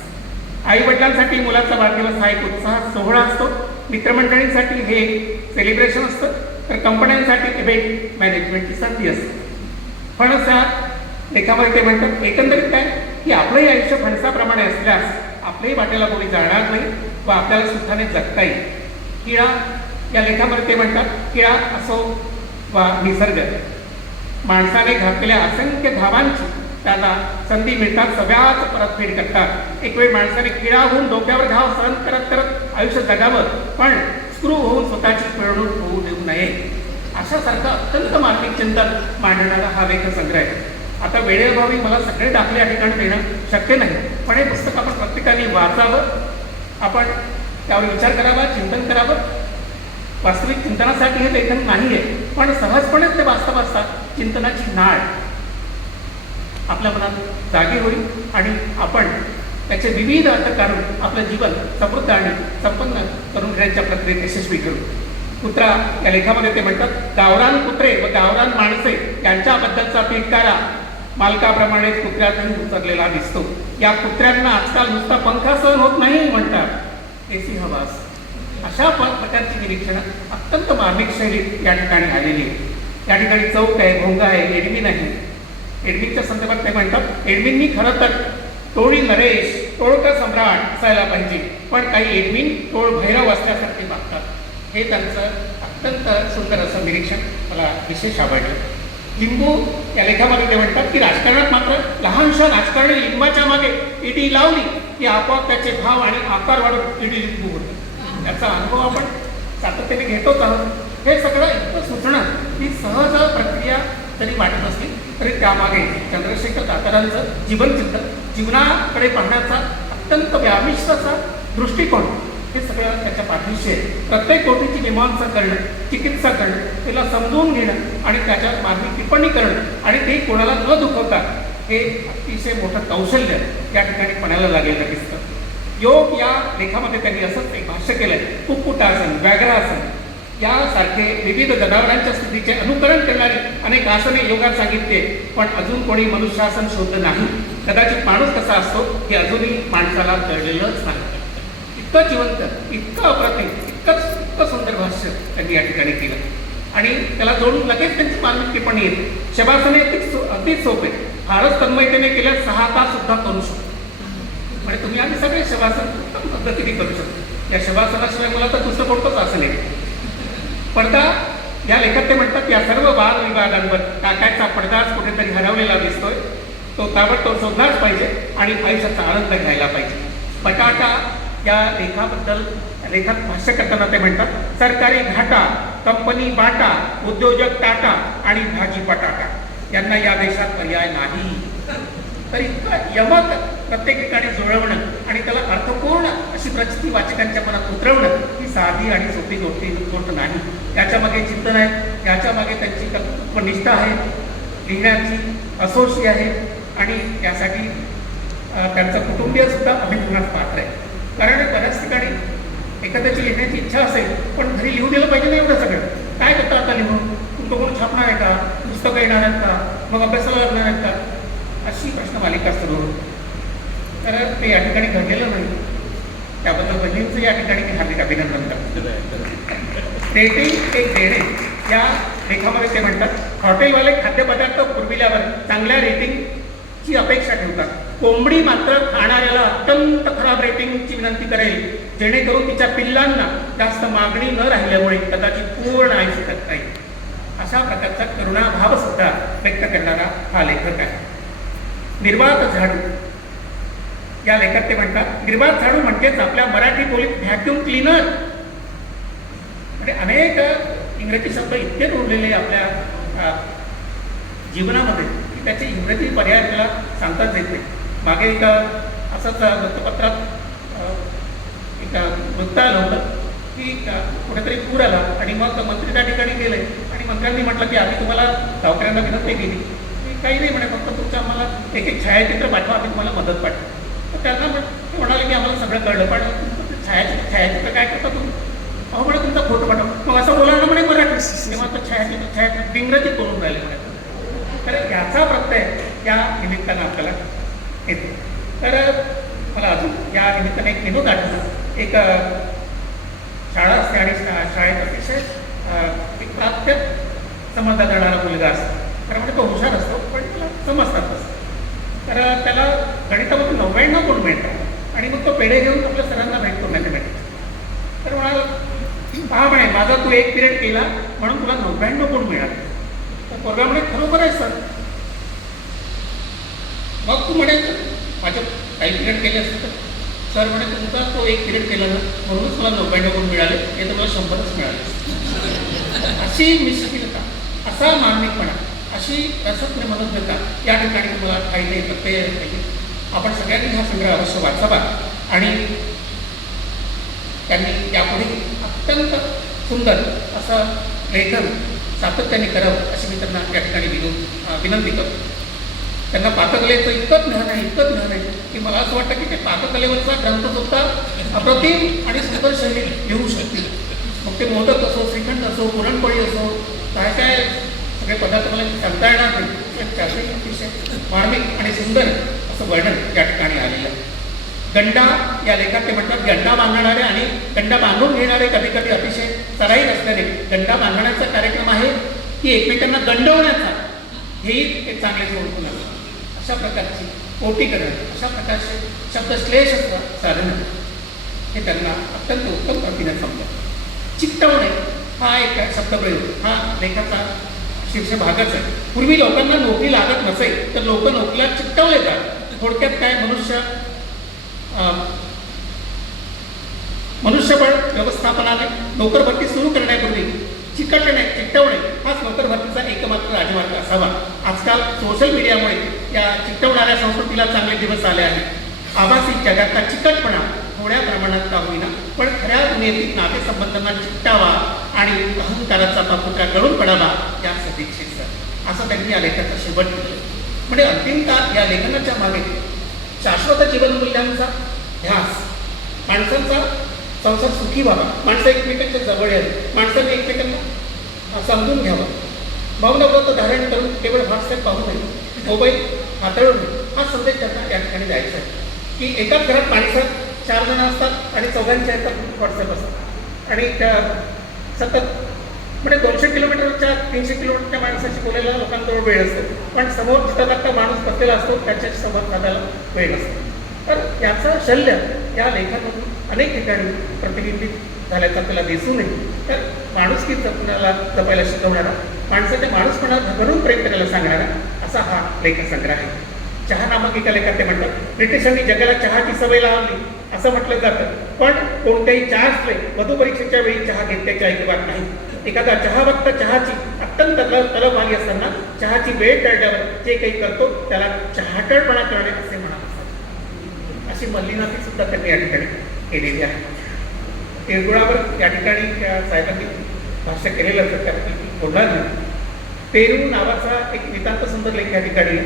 आई वडिलांसाठी मुलाचा वाढदिवस हा एक उत्साह सोहळा असतो. मित्रमंडळींसाठी हे एक सेलिब्रेशन असतं, तर कंपन्यांसाठी इव्हेंट मॅनेजमेंटची संधी असते. फणस या लेखामध्ये ते म्हणतात एकंदरीत काय की आपलंही आयुष्य फणसाप्रमाणे असल्यास आपल्याही वाटेला कोणी जाणार नाही व आपल्याला सुखाने जगता येईल. किळा या लेखामध्ये ते म्हणतात किळा असो वा निसर्ग, माणसाने घातलेल्या असंख्य धावांची त्याला संधी मिळतात सगळ्याच परतफेड करतात. एक वेळ माणसाने किडा होऊन डोक्यावर घाव सहन करत करत आयुष्य जगावं पण स्क्रू होऊन स्वतःची पिळवणूक होऊ देऊ नये. अशासारखं अत्यंत मार्मिक चिंतन मांडणारा हा लेखसंग्रह आहे. आता वेळेअभावी मला सगळे दाखले या ठिकाणी देणं शक्य नाही, पण हे पुस्तक आपण प्रत्येकाने वाचावं, आपण त्यावर विचार करावा, चिंतन करावं. वास्तविक चिंतनासाठी हे लेखन नाही आहे, पण सहजपणे ते वाचता वाचता चिंतनाची नाळ आपल्या मनात जागी होईल आणि आपण त्याचे विविध अर्थ काढून आपलं जीवन समृद्ध आणि संपन्न करून घेण्याच्या प्रक्रियेत यशस्वी करू. कुत्रा या लेखामध्ये ते म्हणतात गावरान कुत्रे व गावरान माणसे यांच्याबद्दलचा तिटकारा मालकाप्रमाणेच कुत्र्यातही उतरलेला दिसतो. या कुत्र्यांना आजकाल नुसता पंखा सहन होत नाही म्हणतात, एसी हवा असतो. अशा प्रकारची निरीक्षणं अत्यंत मार्मिक शैलीत या ठिकाणी आलेली आहे. या ठिकाणी चौक आहे, भोंगा आहे, एडमिन आहे. एडमिनच्या संदर्भात ते म्हणतात, एडमिननी खरं तर टोळी नरेश, टोळका सम्राट असायला पाहिजे, पण काही एडमिन टोळ भैरव असल्यासारखे वागतात. हे त्यांचं अत्यंत सुंदर असं निरीक्षण मला विशेष आवडलं. लिंबू या लेखामध्ये ते म्हणतात की राजकारणात मात्र लहानशा राजकारणी लिंबाच्या मागे ईडी लावली की आपोआप त्याचे भाव आणि आकार वाढून ईडी लिंबू होते. याचा अनुभव आपण सातत्याने घेतोच आहोत. हे सगळं इतकं सुचणं ही सहज प्रक्रिया जरी वाटत असली तरी त्यामागे चंद्रशेखर दातारांचं जीवनचित्र, जीवनाकडे पाहण्याचा अत्यंत व्यामिष्ट असा दृष्टिकोन, हे सगळं त्याच्या पाठीशी आहे. प्रत्येक गोष्टीची मीमांसा करणं, चिकित्सा करणं, त्याला समजून घेणं आणि त्याच्यात मार्मिक टिप्पणी करणं आणि ते कोणाला न दुखवता हे अतिशय मोठं कौशल्य या ठिकाणी पणाला लागलेलं दिसतं. योग या लेखामध्ये त्यांनी असंच एक भाष्य केलंय. कुक्कुटासन, व्याघ्रासन यासारखे विविध जनावरांच्या स्थितीचे अनुकरण करणारी अनेक आसने योगात सांगितले, पण अजून कोणी मनुष्यासन शोधलं नाही. कदाचित माणूस कसा असतो हे अजूनही माणसाला कळलेलंच नाही. इतकं जिवंत, इतकं अप्रतिम, इतकं सुंदर भाष्य त्यांनी या ठिकाणी केलं आणि त्याला जोडून लगेच त्यांची मार्मिक टिप्पणी येते. शवासने अगदीच सोपे, फारच तन्मयतेने केल्यास 6 तास सुद्धा करू शकतो. म्हणजे तुम्ही आम्ही सगळे शवासन उत्तम पद्धतीने करू शकतो. या शवासनाशिवाय मला तर दुसरं कोणतंच असं नाही. पडदा या लेखात ते म्हणतात या सर्व वादविवादांवर टाकायचा पडदाच कुठेतरी हरवलेला दिसतोय. तो ताबडतोब शोधलाच पाहिजे आणि आयुष्याचा आनंद घ्यायला पाहिजे. बटाटा या लेखात भाष्य करताना ते म्हणतात सरकारी घाटा, कंपनी बाटा, उद्योजक टाटा आणि भाजी बटाटा यांना या देशात पर्याय नाही. तर इतकं यमक प्रत्येक ठिकाणी जुळवणं आणि त्याला अर्थपूर्ण अशी प्रचिती वाचकांच्या मनात उतरवणं ही साधी आणि सोपी गोष्ट नाही. याच्यामागे चिंतन आहे, याच्यामागे त्यांची कर्तृत्वनिष्ठा आहे, लिहिण्याची असोशी आहे आणि यासाठी त्यांचं कुटुंबीय सुद्धा अभिनंदनास पात्र आहे. कारण बऱ्याच ठिकाणी एखाद्याची लिहिण्याची इच्छा असेल पण घरी लिहू दिलं पाहिजे नाही एवढं सगळं. काय करता आता लिहून? तुमचं कोण छापणार आहे का? पुस्तकं येणार आहेत का? मग अभ्यासाला लागणार आहेत का? अशी प्रश्नमालिका सुरू होती. तर ते या ठिकाणी घडलेलं नाही. त्याबद्दल बहिणींचं या ठिकाणी मी हार्दिक अभिनंदन करतो. रेटिंग एक देणे या लेखामध्ये ते म्हणतात हॉटेलवाले खाद्यपदार्थ पुरविल्यावर चांगल्या रेटिंगची अपेक्षा ठेवतात. कोंबडी मात्र खाणाऱ्याला अत्यंत खराब रेटिंगची विनंती करेल, जेणेकरून तिच्या पिल्लांना जास्त मागणी न राहिल्यामुळे कदाचित पूर्ण आयुष्य करता येईल. अशा प्रकारचा करुणाभाव सुद्धा व्यक्त करणारा हा लेखक आहे. निर्वात झाडू या लेखात ते म्हणतात निर्वात झाडू म्हणजेच आपल्या मराठी बोलीत व्हॅक्यूम क्लीनर. म्हणजे अनेक इंग्रजी शब्द इतके जोडलेले आपल्या जीवनामध्ये की त्याचे इंग्रजी पर्याय त्याला सांगताच येत नाही. मागे एक असंच वृत्तपत्रात एक वृत्त आलं होतं की कुठेतरी पूर आला आणि मग मंत्री त्या ठिकाणी गेले आणि मंत्र्यांनी म्हटलं की आम्ही तुम्हाला गावकऱ्यांना विनंती केली, काही नाही म्हणे, फक्त तुमचं आम्हाला एक छायाचित्र पाठवा, आम्ही तुम्हाला मदत पाठवू. तर त्यांना म्हणाले की आम्हाला सगळं कळलं, पण छायाचित्र काय करता तुम्ही? अहो म्हणे तुमचा फोटो पाठवा. मग असं बोलायला म्हणे मराठी, तेव्हा तर छायाचित्र इंग्रजीत बोलून राहिले म्हणे. तर याचा प्रत्यय या निमित्तानं आपल्याला येतो. तर मला अजून या निमित्ताने एक विनोद आठवला. एक शाळा असते आणि शाळेत अतिशय एक प्राप्त समजला जाणारा मुलगा असतो. तर म्हणजे तो हुशार असतो पण त्याला समजतात तसं. तर त्याला गणितामधून 99 गुण मिळतात आणि मग तो पेढे घेऊन आपल्या सरांना भेटतो मॅथमॅटिक्स. तर म्हणाला पहा म्हणे माझा तू एक पिरियड केला म्हणून तुला 99 गुण मिळाले. तर पोरगा म्हणे खरोखर आहे सर. मग तू म्हणे माझं काही पिरियड केले असतं तर सर म्हणे तुमचा तो एक पिरियड केला ना म्हणूनच मला 99 गुण मिळाले, हे तर मला 100च मिळाले. अशी मिश्किलता, असा मार्मिकपणा, अशी रसज्ञ मनोज्ञता या ठिकाणी तुम्हाला पाहिजे प्रत्यय पाहिजे. आपण सगळ्यांनी हा संग्रह अवश्य वाचावा आणि त्यांनी यापुढे अत्यंत सुंदर असं लेखन सातत्याने करावं अशी मी त्यांना या ठिकाणी विनंती करतो. त्यांना पाककलेचं इतकंच ज्ञान आहे की मला असं वाटतं की ते पाककलेवरचा ग्रंथसुद्धा अप्रतिम आणि सुंदर शैलीत लिहू शकतील. मग ते मोदक असो, श्रीखंड असो, पुरणपोळी असो, काय काय सगळे पदार्थ मला सांगता येणार नाही. त्याचंही अतिशय मार्मिक आणि सुंदर असं वर्णन या ठिकाणी आलेलं आहे. गंडा या लेखात ते म्हणतात, गंडा बांधणारे आणि गंडा बांधून घेणारे कधी कधी अतिशय सराई नसल्याने गंडा बांधण्याचा कार्यक्रम आहे की एकमेकांना गंडवण्याचा, हेही एक चांगले ओळखून असतं. अशा प्रकारची पोटी करणं, अशा प्रकारचे शब्दश्लेष साधन हे त्यांना अत्यंत उत्तम पद्धतीने समजतं. चिकटवणे हा एक शब्दप्रयोग हा लेखाचा शीर्ष भागच आहे. पूर्वी लोकांना नोकरी लागत नसेल तर लोक नोकरीला चिकटवले जातात. थोडक्यात काय, मनुष्यबळ व्यवस्थापनाने नोकर भरती सुरू करण्यापूर्वी चिकटवणे हाच नोकर भरतीचा एकमात्र राजमार्ग असावा. आजकाल सोशल मीडियामुळे या चिकटवणाऱ्या संस्कृतीला चांगले दिवस आले आहेत. आभासी जगातला चिकटपणा थोड्या प्रमाणात का होईना पण खऱ्या दुनियेतील नातेसंबंधांना चिकटावा आणि अहंकाराचा पापुत्रा गळून पडावा या सदिच्छेचं असं त्यांनी या लेखाचा शेवट केलं. म्हणजे अंतिमतः या लेखनाच्या मागे शाश्वत जीवनमूल्यांचा ध्यास, माणसांचा संसार सुखी व्हावा, माणसं एकमेकांच्या जवळ यावी, माणसाने एकमेकांना समजून घ्यावं, मौनव्रत धारण करून केवळ व्हॉट्सॲप पाहू नये, मोबाईल हाताळू नये, हा संदेश त्यांना या ठिकाणी द्यायचा आहे. की एकाच घरात माणसं 4 जण असतात आणि चौघांच्या ह्याच्यात व्हॉट्सॲप असतात आणि त्या सतत म्हणजे 200 किलोमीटरच्या 300 किलोमीटरच्या माणसाशी बोलायला लोकांजवळ वेळ असतो, पण समोर जिथं माणूस बसलेला असतो त्याच्याशी संवाद साधायला वेळ नसतो. तर याचं शल्य या लेखातून अनेक ठिकाणी प्रतिबिंबित झाल्याचं आपल्याला दिसू नये. तर माणुसकी जपायला शिकवणारा, माणसाच्या माणूसपणा घरून प्रेम करायला सांगणारा असा हा लेखसंग्रह आहे. चहा नामक एका लेखात ते म्हणतात, ब्रिटिशांनी जगाला चहाची सवय लावली असं म्हटलं जातं, पण कोणत्याही चहाशिवाय वधूपरीक्षेच्या वेळी चहा घेतल्याची ऐकवाट नाही. एखादा चहा भक्त चहाची अत्यंत तलब आली असताना चहाची वेळ टळल्यावर जे काही करतो त्याला चहाटळपणा करणे असे म्हणत असतात. अशी मल्लिनाथी सुद्धा त्यांनी या ठिकाणी केलेली आहे. तिळगुळावर या ठिकाणी त्या साहेबांनी भाष्य केलेलं असतं, त्यापैकी बोलणार नाही. पेरू नावाचा एक नितांत सुंदर लेख या ठिकाणी.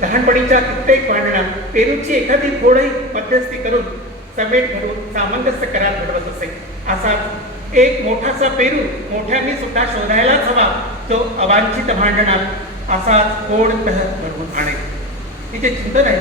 लहानपणीच्या कित्येक भांडणात पेरूची एखादी फोडही मध्यस्थी करून समेट घडवून सामंजस्य करार घडवत असे. असाच एक मोठासा पेरू मोठ्यांनी सुद्धा शोधायलाच हवा, जो अवांछित भांडणात असाच कोड तहत घडवून आणेल. हे जे चिंतन आहे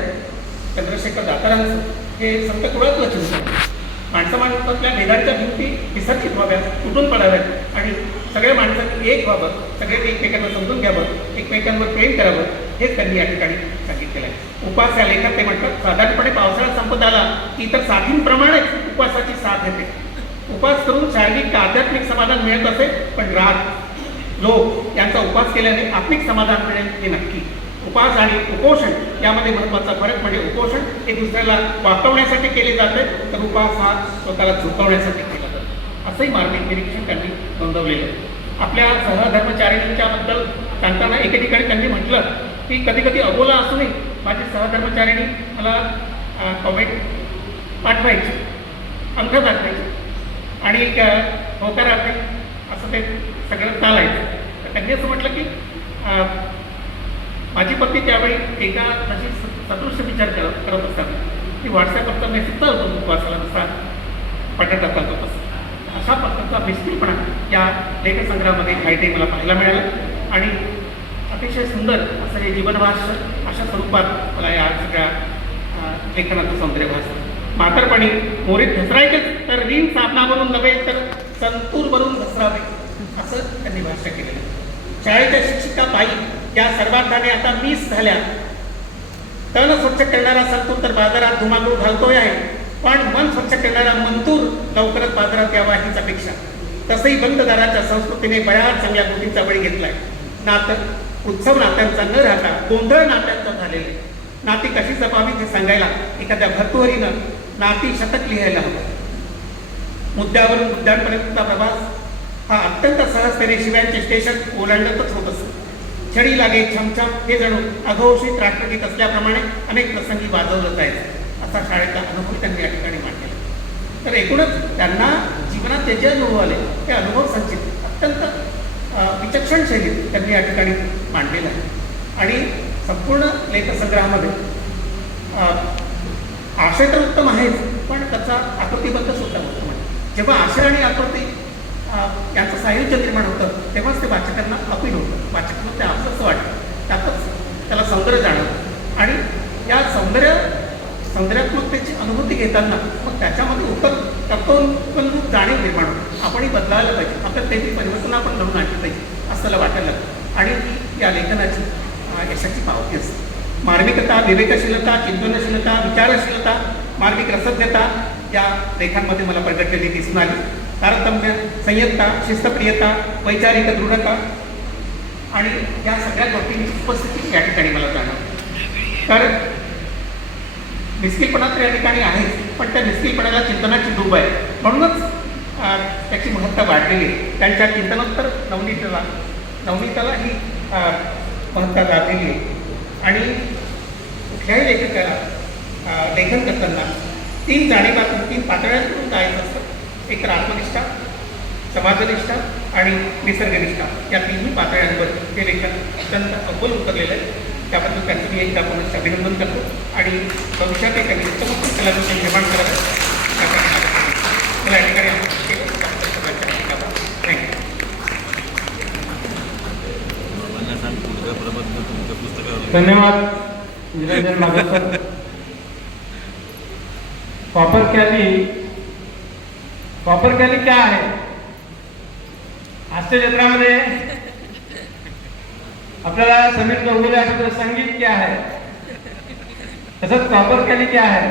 चंद्रशेखर दातारांचं, हे संत कुळातलं चिंतन आहे. माणसामाणसातल्या भेदांच्या भिंती विसर्जित व्हाव्यात, तुटून पडाव्यात आणि सगळ्या माणसांनी एक व्हावं, सगळ्यांनी एकमेकांना समजून घ्यावं, एकमेकांवर प्रेम करावं, हेच त्यांनी या ठिकाणी सांगितलेलं आहे. उपास या लेखात ते म्हणतात, साधारणपणे पावसाळा संपत आला की इतर साथींप्रमाणेच उपवासाची साथ येते. उपास करून शारीरिक आध्यात्मिक समाधान मिळत असे, पण लोक यांचा उपास केल्याने आत्मिक समाधान मिळेल हे नक्की. उपास आणि उपोषण यामध्ये महत्त्वाचा फरक म्हणजे उपोषण हे दुसऱ्याला वाकवण्यासाठी केले जाते, तर उपास हा स्वतःला झुकवण्यासाठी केला जातो. असंही मार्मिक निरीक्षण त्यांनी नोंदवलेलं आहे. आपल्या सहधर्मचारिणींच्या बद्दल सांगताना एके ठिकाणी त्यांनी म्हटलं की कधी कधी अबोला असूनही माझी सहधर्मचारिणी मला कॉमेंट पाठवायची, अंक दाखवायची आणि होकारार्थी असं ते सगळं चालायचं. तर त्यांनी असं म्हटलं की माझी पत्नी त्यावेळी एका अशी सदृश्य विचार करत असतात की व्हॉट्सॲपवरचा मेसेज चालतो उपवासाला जसा बटाटा चालतो तसं. अशा पद्धतीचा मिस्त्रीपणा या लेखसंग्रहामध्ये काही मला पाहायला मिळालं आणि अतिशय सुंदर असं हे जीवनभाष्य अशा स्वरूपात मला या सगळ्या लेखनाचं सौंदर्य भासलं. म्हातारपणी मोरीत घसरायचेच तर रीन साबणावरून नव्हे तर संतूरवरून घसरावे असं त्यांनी भाष्य केलेलं. शाळेच्या शिक्षिका बाई या सर्वार्थाने आता मिस झाल्या. तण स्वच्छ करणारा संतूर तर बाजारात धुमाकूळ घालतोय आहे, पण मन स्वच्छ करणारा मंतूर लवकरच बाजारात यावा हीच अपेक्षा. तसंही बंद दाराच्या संस्कृतीने बऱ्याच चांगल्या गोष्टींचा बळी घेतलाय. नातं उत्सव नात्यांचा न राहता गोंधळ नात्यांचा झालेले. नाती कशी जपावी हे सांगायला एखाद्या भर्तृहरीनं नाती शतक लिहायला हवं. मुद्द्यावरून मुद्द्यांपर्यंतचा प्रवास हा अत्यंत सहजतेने शिव्यांचे स्टेशन ओलांडतच होत असतो. छडी लागे छमछम हे जणू अघोषित राष्ट्रगीत असल्याप्रमाणे अनेक प्रसंगी वाजवलं जायचं असा शाळेचा अनुभव त्यांनी या ठिकाणी मांडलेला. तर एकूणच त्यांना जीवनात जे जे अनुभव आले ते अनुभव संचित अत्यंत विचक्षण शैलीत त्यांनी या ठिकाणी मांडलेलं आहे. आणि संपूर्ण लेखसंग्रहामध्ये आशय तर उत्तम आहेच, पण त्याचा आकृतीबद्ध सुद्धा उत्तम आहे. जेव्हा आशय आणि आकृती यांचं सायुज्य निर्माण होतं तेव्हाच ते वाचकांना अपील होतं, वाचकांना ते आपलंच वाटतं, त्यातच त्याला सौंदर्य जाणवतं. आणि या सौंदर्य सौंदर्यात्मकतेची अनुभूती घेताना मग त्याच्यामध्ये पण जाणीव निर्माण होते. आपणही बदलायला पाहिजे, आपल्याला त्याची परिवर्तन आपण घडून आणली पाहिजे असं त्याला वाटायला लागतं. आणि ती या लेखनाची यशाची पावती असते. मार्मिकता, विवेकशीलता, चिंतनशीलता, विचारशीलता, मार्मिक रसज्ञता या लेखांमध्ये मला प्रगटलेली दिसून आली. तारतम्य, संयत्ता, शिस्तप्रियता, वैचारिक दृढता आणि या सगळ्या गोष्टींची उपस्थिती या ठिकाणी मला जाणवते. कारण निष्किलपणा तर या ठिकाणी आहे, पण त्या निष्किलपणाला चिंतनाची डूब आहे. म्हणूनच त्याची महत्ता वाढलेली आहे. त्यांच्या चिंतनोत्तर नवनीताला ही महत्ता लाभलेली आहे. आणि कुठल्याही लेखकाला लेखन करताना 3 जाणीवातून 3 पातळ्यांतून जायचं असतं. एक तर आत्मनिष्ठा, समाजनिष्ठा आणि निसर्गनिष्ठा या 3ही पातळ्यांवर हे लेखन अत्यंत अव्वल उतरलेलं आहे. त्याबद्दल त्यांचं मी एकदा पुनश्च अभिनंदन करतो आणि भविष्यात एक उत्तमोत्तम कलाकृती निर्माण करायला मला या ठिकाणी थँक्यू. धन्यवाद निरंजन माधव सर. कॉपर कॅली क्या आहे? हास्य जत्रामध्ये आपल्याला समीर चौगुले आठवतं, संगीत क्या है, तसंच कॉपर कॅली क्या है.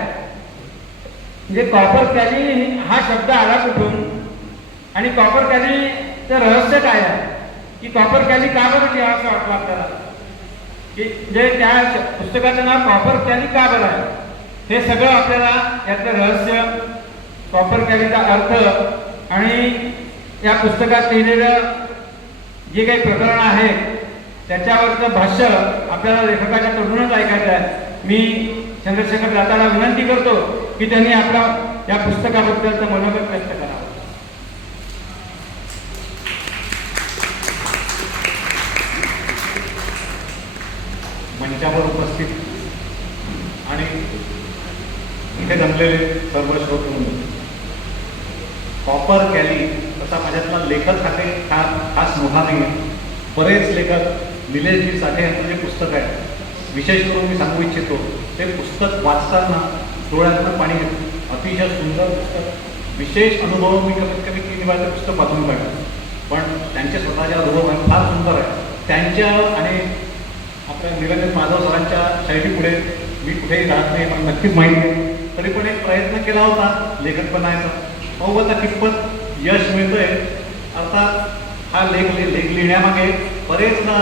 म्हणजे कॉपर कॅली हा शब्द आला कुठून आणि कॉपर कॅलीचं रहस्य काय आहे, की कॉपर कॅली का बरं लिहा असं वाटलं आपल्याला, की जे त्या पुस्तकाचं नाव कॉपर कॅली का बरं आहे, हे सगळं आपल्याला यातलं रहस्य, कॉपर कॅलीचा अर्थ आणि या पुस्तकात लिहिलेलं जे काही प्रकरण आहे त्याच्यावरचं भाष्य आपल्याला लेखकाच्या तोंडूनच ऐकायचं आहे. मी चंद्रशेखर दाताला विनंती करतो की त्यांनी आपल्या या पुस्तकाबद्दलचं मनोगत व्यक्त करावं. मंचावर उपस्थित आणि इथे जमलेले सर्व श्रोतृवृंद, कॉपर कॅली तसा माझ्यातला लेखक खास मोठा नाही आहे. बरेच लेखक, निलेशजी साठे यांचं जे पुस्तक आहे, विशेष करून मी सांगू इच्छितो, ते पुस्तक वाचताना डोळ्यातनं पाणी येतं. अतिशय सुंदर पुस्तक, विशेष अनुभव मी कमीत कमी 3 वेळा ते पुस्तक वाचून काढलं, पण त्यांचे स्वतःचे अनुभव फार सुंदर आहे. त्यांच्या आणि आपल्या निरंजन माधव सरांच्या शैलीपुढे मी कुठेही राहत नाही, मला नक्कीच माहिती आहे. तरी पण एक प्रयत्न केला होता लेखक बनायचा. पाहू आता कितपत यश मिळतंय. अर्थात हा लेख लिहिण्यामागे बरेचदा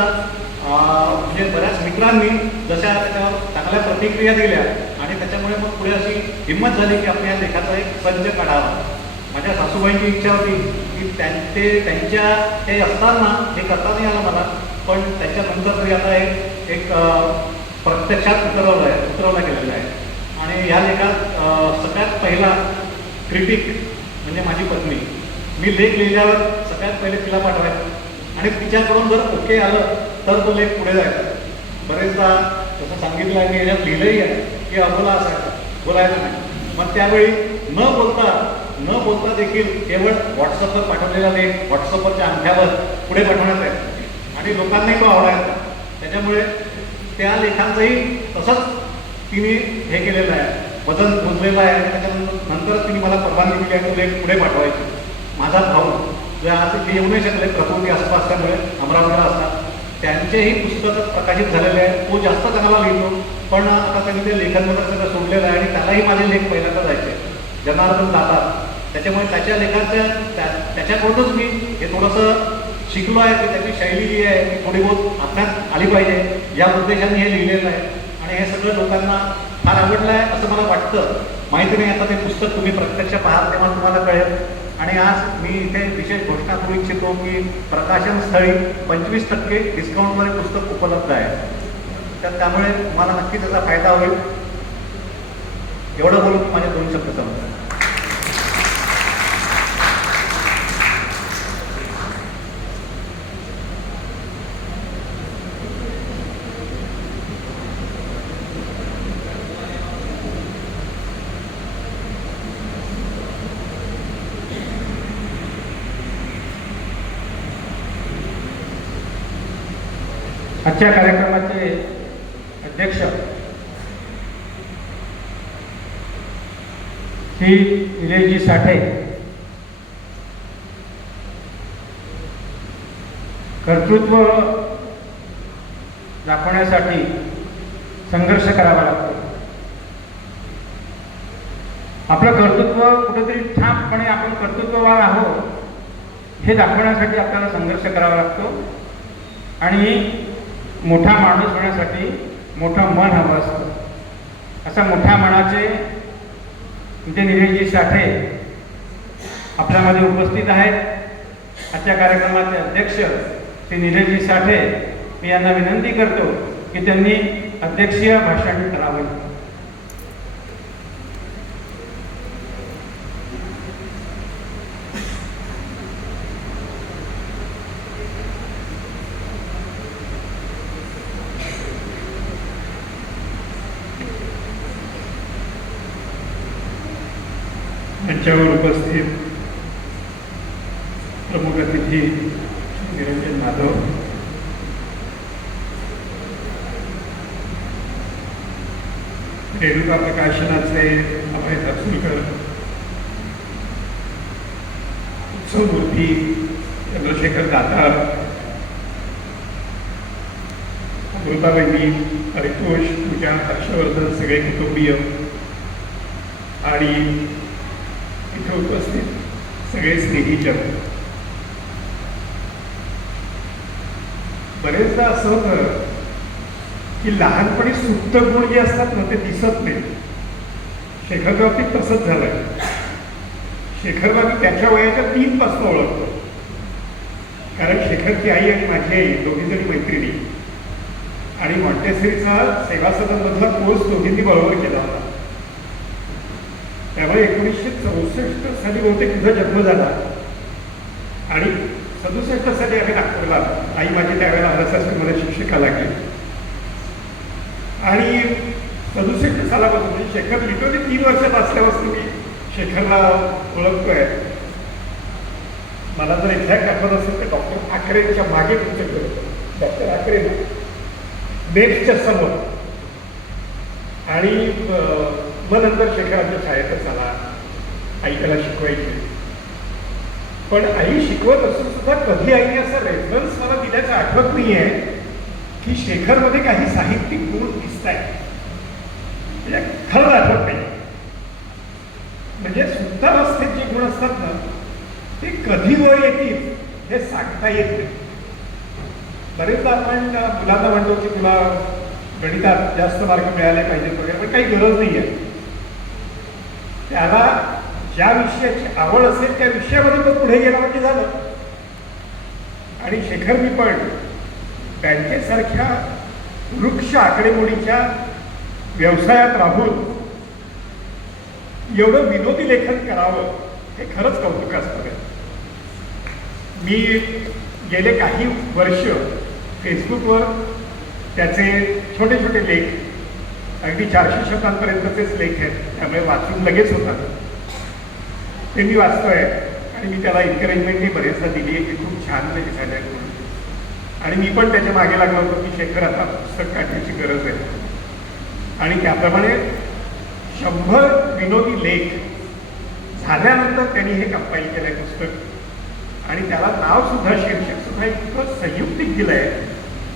म्हणजे बऱ्याच मित्रांनी जशा त्याच्यावर चांगल्या प्रतिक्रिया दिल्या आणि त्याच्यामुळे मग पुढे अशी हिंमत झाली की आपल्या लेखाचा एक संच काढावा. माझ्या सासूबाईंची इच्छा होती की त्यांच्या हे असताना हे करता नाही आलं मला, पण त्याच्यानंतर तरी आता एक प्रत्यक्षात उतरवला गेलेला आहे. आणि ह्या लेखात सगळ्यात पहिला क्रिटिक म्हणजे माझी पत्नी. मी लेख लिहिल्यावर सगळ्यात पहिले तिला पाठवायचं आणि तिच्याकडून जर ओके आलं तर तो लेख पुढे जायचा. बरेचदा जसं सांगितलं आहे, मी याच्यात लिहिलंही आहे की अबोला असायचा, बोलायचं नाही. मग त्यावेळी न बोलता देखील केवळ व्हॉट्सअपवर पाठवलेला लेख व्हॉट्सअपवरच्या अंगठ्यावर पुढे पाठवण्यात आहे आणि लोकांनाही तो आवडायचा. त्याच्यामुळे त्या लेखांचंही तसंच तिने हे केलेलं आहे, वजन मोजलेलं आहे आणि त्याच्यानंतर तिने मला परवानगी दिली आहे तो लेख पुढे पाठवायची. माझा भाऊ जे आज इथे येऊ नाही शकले, प्रकृती अस्वस्थ असल्यामुळे अमरावतीला असतात, त्यांचेही पुस्तकं प्रकाशित झालेले आहे. तो जास्त चांगला लिहितो, पण आता त्यांनी ते लेखन वगैरे सगळं सोडलेलं आहे आणि त्यालाही माझे लेख पहिल्यांदा जायचे, जनार्दन जातात. त्याच्यामुळे त्याच्या लेखांच्या त्याच्याकडूनच मी हे थोडंसं शिकलो आहे की त्याची शैली जी आहे ती थोडी बहुत आपल्यात आली पाहिजे या उद्देशाने हे लिहिलेलं आहे. आणि हे सगळं लोकांना फार आवडलं आहे असं मला वाटतं. माहिती नाही, आता ते पुस्तक तुम्ही प्रत्यक्ष पाहाल तेव्हा तुम्हाला कळेल. आणि आज मी इथे विशेष घोषणा करू इच्छितो की प्रकाशन स्थळी 25% डिस्काउंटवर पुस्तक उपलब्ध आहे. तर त्यामुळे तुम्हाला नक्की त्याचा फायदा होईल. एवढं बोलून माझे 2 शब्द सांगतो. आजच्या कार्यक्रमाचे अध्यक्ष श्री निलेशजी साठे कर्तृत्व दाखवण्यासाठी संघर्ष करावा लागतो. आपलं कर्तृत्व कुठेतरी ठामपणे आपण कर्तृत्ववान आहोत हे दाखवण्यासाठी आपल्याला संघर्ष करावा लागतो. आणि मोठा माणूस होण्यासाठी मोठं मन हवं असतं. अशा मोठ्या मनाचे म्हणजे निलेशजी साठे आपल्यामध्ये उपस्थित आहेत. आजच्या कार्यक्रमाचे अध्यक्ष श्री निलेशजी साठे, मी यांना विनंती करतो की त्यांनी अध्यक्षीय भाषण करावे. मंचावर उपस्थित प्रमुख अतिथी निरंजन माधव, रेणुका प्रकाशनाचे अभय दासुलकर, उत्सवमूर्ती चंद्रशेखर दातार, अमृताबाई, परितोष, पूजा, हर्षवर्धन, सगळे कुटुंबीय आणि इथे उपस्थित सगळे स्नेहीजन. बरेचदा असं होतं की लहानपणी सुप्त गुण जे असतात ना ते दिसत नाही. शेखरच्या बाबतीत तसंच झालंय. शेखरला मी त्याच्या वयाच्या 3 पासून ओळखतो. कारण शेखरची आई आणि माझी आई दोघी जणी मैत्रिणी आणि मॉन्टेसरीचा सेवा सदनमधला कोर्स दोघींनी बरोबर केला होता. त्यामुळे 1964 साली बहुतेक तुझा जन्म झाला आणि 67 साली आम्ही नागपूरला आलो. आई माझी त्यावेळेला आरएसएस मला शिक्षिका लागली आणि 67 सालापासून शेखर लिटरली 3 वर्षात असल्यापासून मी शेखरला ओळखतोय. मला जर एक्झॅक्ट आठवत असेल तर डॉक्टर ठाकरेंच्या मागे तुमचं घर होतं. डॉक्टर ठाकरे नेक्स्टच्या समोर. आणि मग नंतर शेखर आमच्या शाळेतच आला. आई त्याला शिकवायची. पण आई शिकवत असून सुद्धा कधी आईने असा रेफरन्स मला दिल्याचं आठवत नाही आहे की शेखरमध्ये काही साहित्यिक गुण दिसत आहेत. म्हणजे खरंच आठवत नाही. म्हणजे सुप्तावस्थेत जे गुण असतात ना ते कधी वर येतील हे सांगता येत नाही. बरेचदा आपण मुलांना म्हणतो की तुला गणितात जास्त मार्क मिळाले पाहिजेत वगैरे, पण काही गरज नाही आहे. त्याला ज्या विषयाची आवड असेल त्या विषयामध्ये तो पुढे गेला म्हणजे झालं. आणि शेखरनी पण बँकेसारख्या वृक्ष आकडेमोडीच्या व्यवसायात राहून एवढं विनोदी लेखन करावं हे खरंच कौतुकास्पद आहे. मी गेले काही वर्ष फेसबुकवर त्याचे छोटे छोटे लेख अगदी 400 शब्दांपर्यंतचेच लेख आहेत. त्यामुळे वाचून लगेच होतात. ते मी वाचतोय आणि मी त्याला एन्करेजमेंटही बरेचदा दिली आहे की खूप छान लेख झाले आहेत म्हणून. आणि मी पण त्याच्या मागे लागलो होतो की शेखर आता पुस्तक काढण्याची गरज आहे. आणि त्याप्रमाणे 100 विनोदी लेख झाल्यानंतर त्यांनी हे कंपाईल केलं आहे पुस्तक. आणि त्याला नाव सुद्धा शीर्षक सुद्धा इतकं संयुक्तिक दिलं आहे,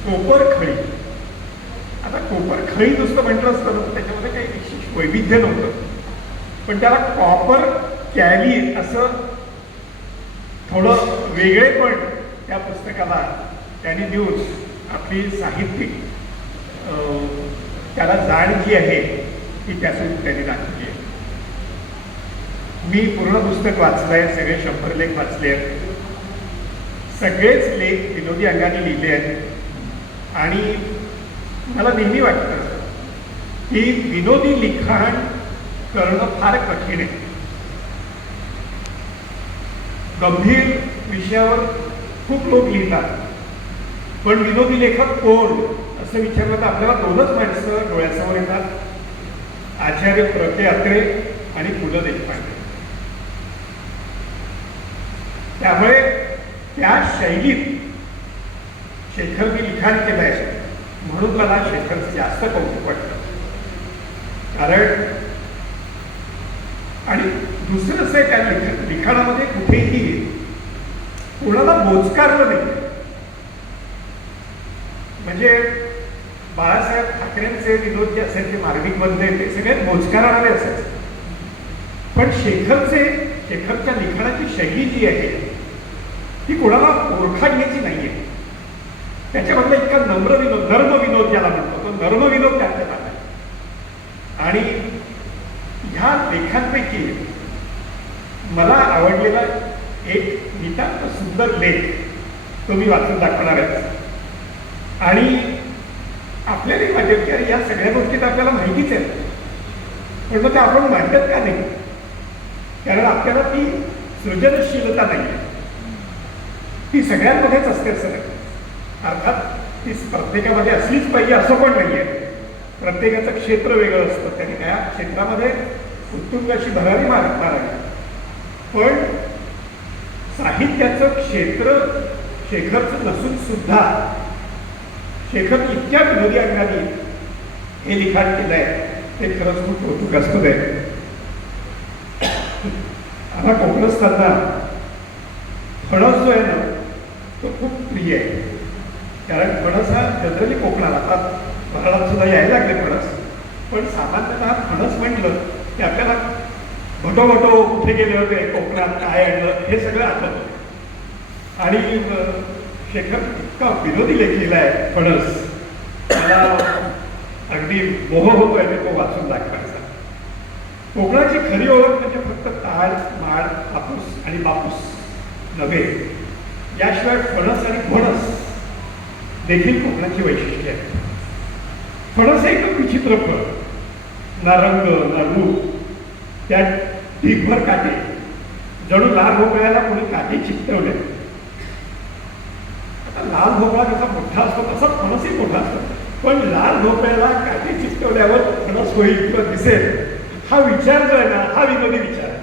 कोपरखळी. आता कोपरखळी नुसतं म्हटलं असतं तर त्याच्यामध्ये काही विशेष वैविध्य नव्हतं. पण त्याला कॉपर कॅली असं थोडं वेगळेपण त्या पुस्तकाला त्यांनी देऊन आपली साहित्यिक त्याला जाण जी आहे ती त्यातून त्यांनी दाखवली आहे. मी पूर्ण पुस्तक वाचलं आहे. सगळे 100 लेख वाचले आहेत. सगळेच लेख विनोदी अंगाने लिहिले आहेत. आणि मला नेहमी वाटतं की विनोदी लिखाण करणं फार कठीण आहे. गंभीर विषयावर खूप लोक लिहितात, पण विनोदी लेखक कोण असं विचारलं तर आपल्याला 2च माणसं डोळ्यासमोर येतात, आचार्य प्र. अत्रे आणि पु. ल. देशपांडे. त्यामुळे त्या शैलीत शेखरनी लिखाण केलं आहे म्हणून मला शेखरचं जास्त कौतुक वाटतं. कारण आणि दुसरं असं आहे त्या लिखाणामध्ये कुठेही कोणाला बोचकारलं नाही. म्हणजे बाळासाहेब ठाकरेंचे विनोद जे असायचे मार्मिक बंधे ते सगळे बोचकारणारे असायचे. पण शेखरच्या लिखाणाची शैली जी आहे ती कोणाला ओळखाण्याची नाही आहे. त्याच्यामधला इतका नम्र विनोद, नर्म विनोद ज्याला म्हणतो तो नर्म विनोद त्याच्यात आला. आणि ह्या लेखांपैकी मला आवडलेला एक नितांत सुंदर लेख तो मी वाचून दाखवणार आहे. आणि आपल्यालाही वाटेल की अरे या सगळ्या गोष्टी तर आपल्याला माहितीच आहेत, पण मग ते आपण मांडत का नाही? कारण आपल्याला ती सृजनशीलता नाही आहे. ती सगळ्यांमध्येच असते असं नाही. अर्थात ती प्रत्येकामध्ये असलीच पाहिजे असं पण नाही आहे. प्रत्येकाचं क्षेत्र वेगळं असतं, त्याने त्या क्षेत्रामध्ये उत्तुंग अशी भरारी मारावी. पण साहित्याचं क्षेत्र शेखरचं नसून सुद्धा शेखर इतक्या विनोदी अंगाने हे लिखाण केलं आहे ते खरंच खूप कौतुकास्पद आहे. आता कोकणस्थांना फणस जो आहे ना तो खूप प्रिय आहे. कारण फणस हा जनरली कोकणाला, आता महाराष्ट्रात सुद्धा यायला लागले फणस, पण सामान्यतः फणस म्हटलं की आपल्याला भटोभटो कुठे गेले होते, कोकणात काय आणलं हे सगळं आठवतं. आणि शेखर इतका विनोदी लेख लिहिला आहे फणस, मला अगदी मोह होतोय मी तो वाचून दाखवायचा. कोकणाची खरी ओळख म्हणजे फक्त ताड, माड, हापूस आणि बापूस नव्हे, याशिवाय फणस आणि फणस देखील कोकणाची वैशिष्ट्ये आहेत. फणस हे एकदम विचित्र फळ, ना रंग ना रूप, त्यात ढीगभर काटे, जणू लाल भोपळ्याला कोणी काटे चिकटवले. आता लाल भोपळा कसा मोठा असतो तसा फणसही मोठा असतो, पण लाल भोपळ्याला काटे चिकटवल्यावर फणस होईल किंवा दिसेल हा विचार जो आहे ना हा विनोदी विचार आहे.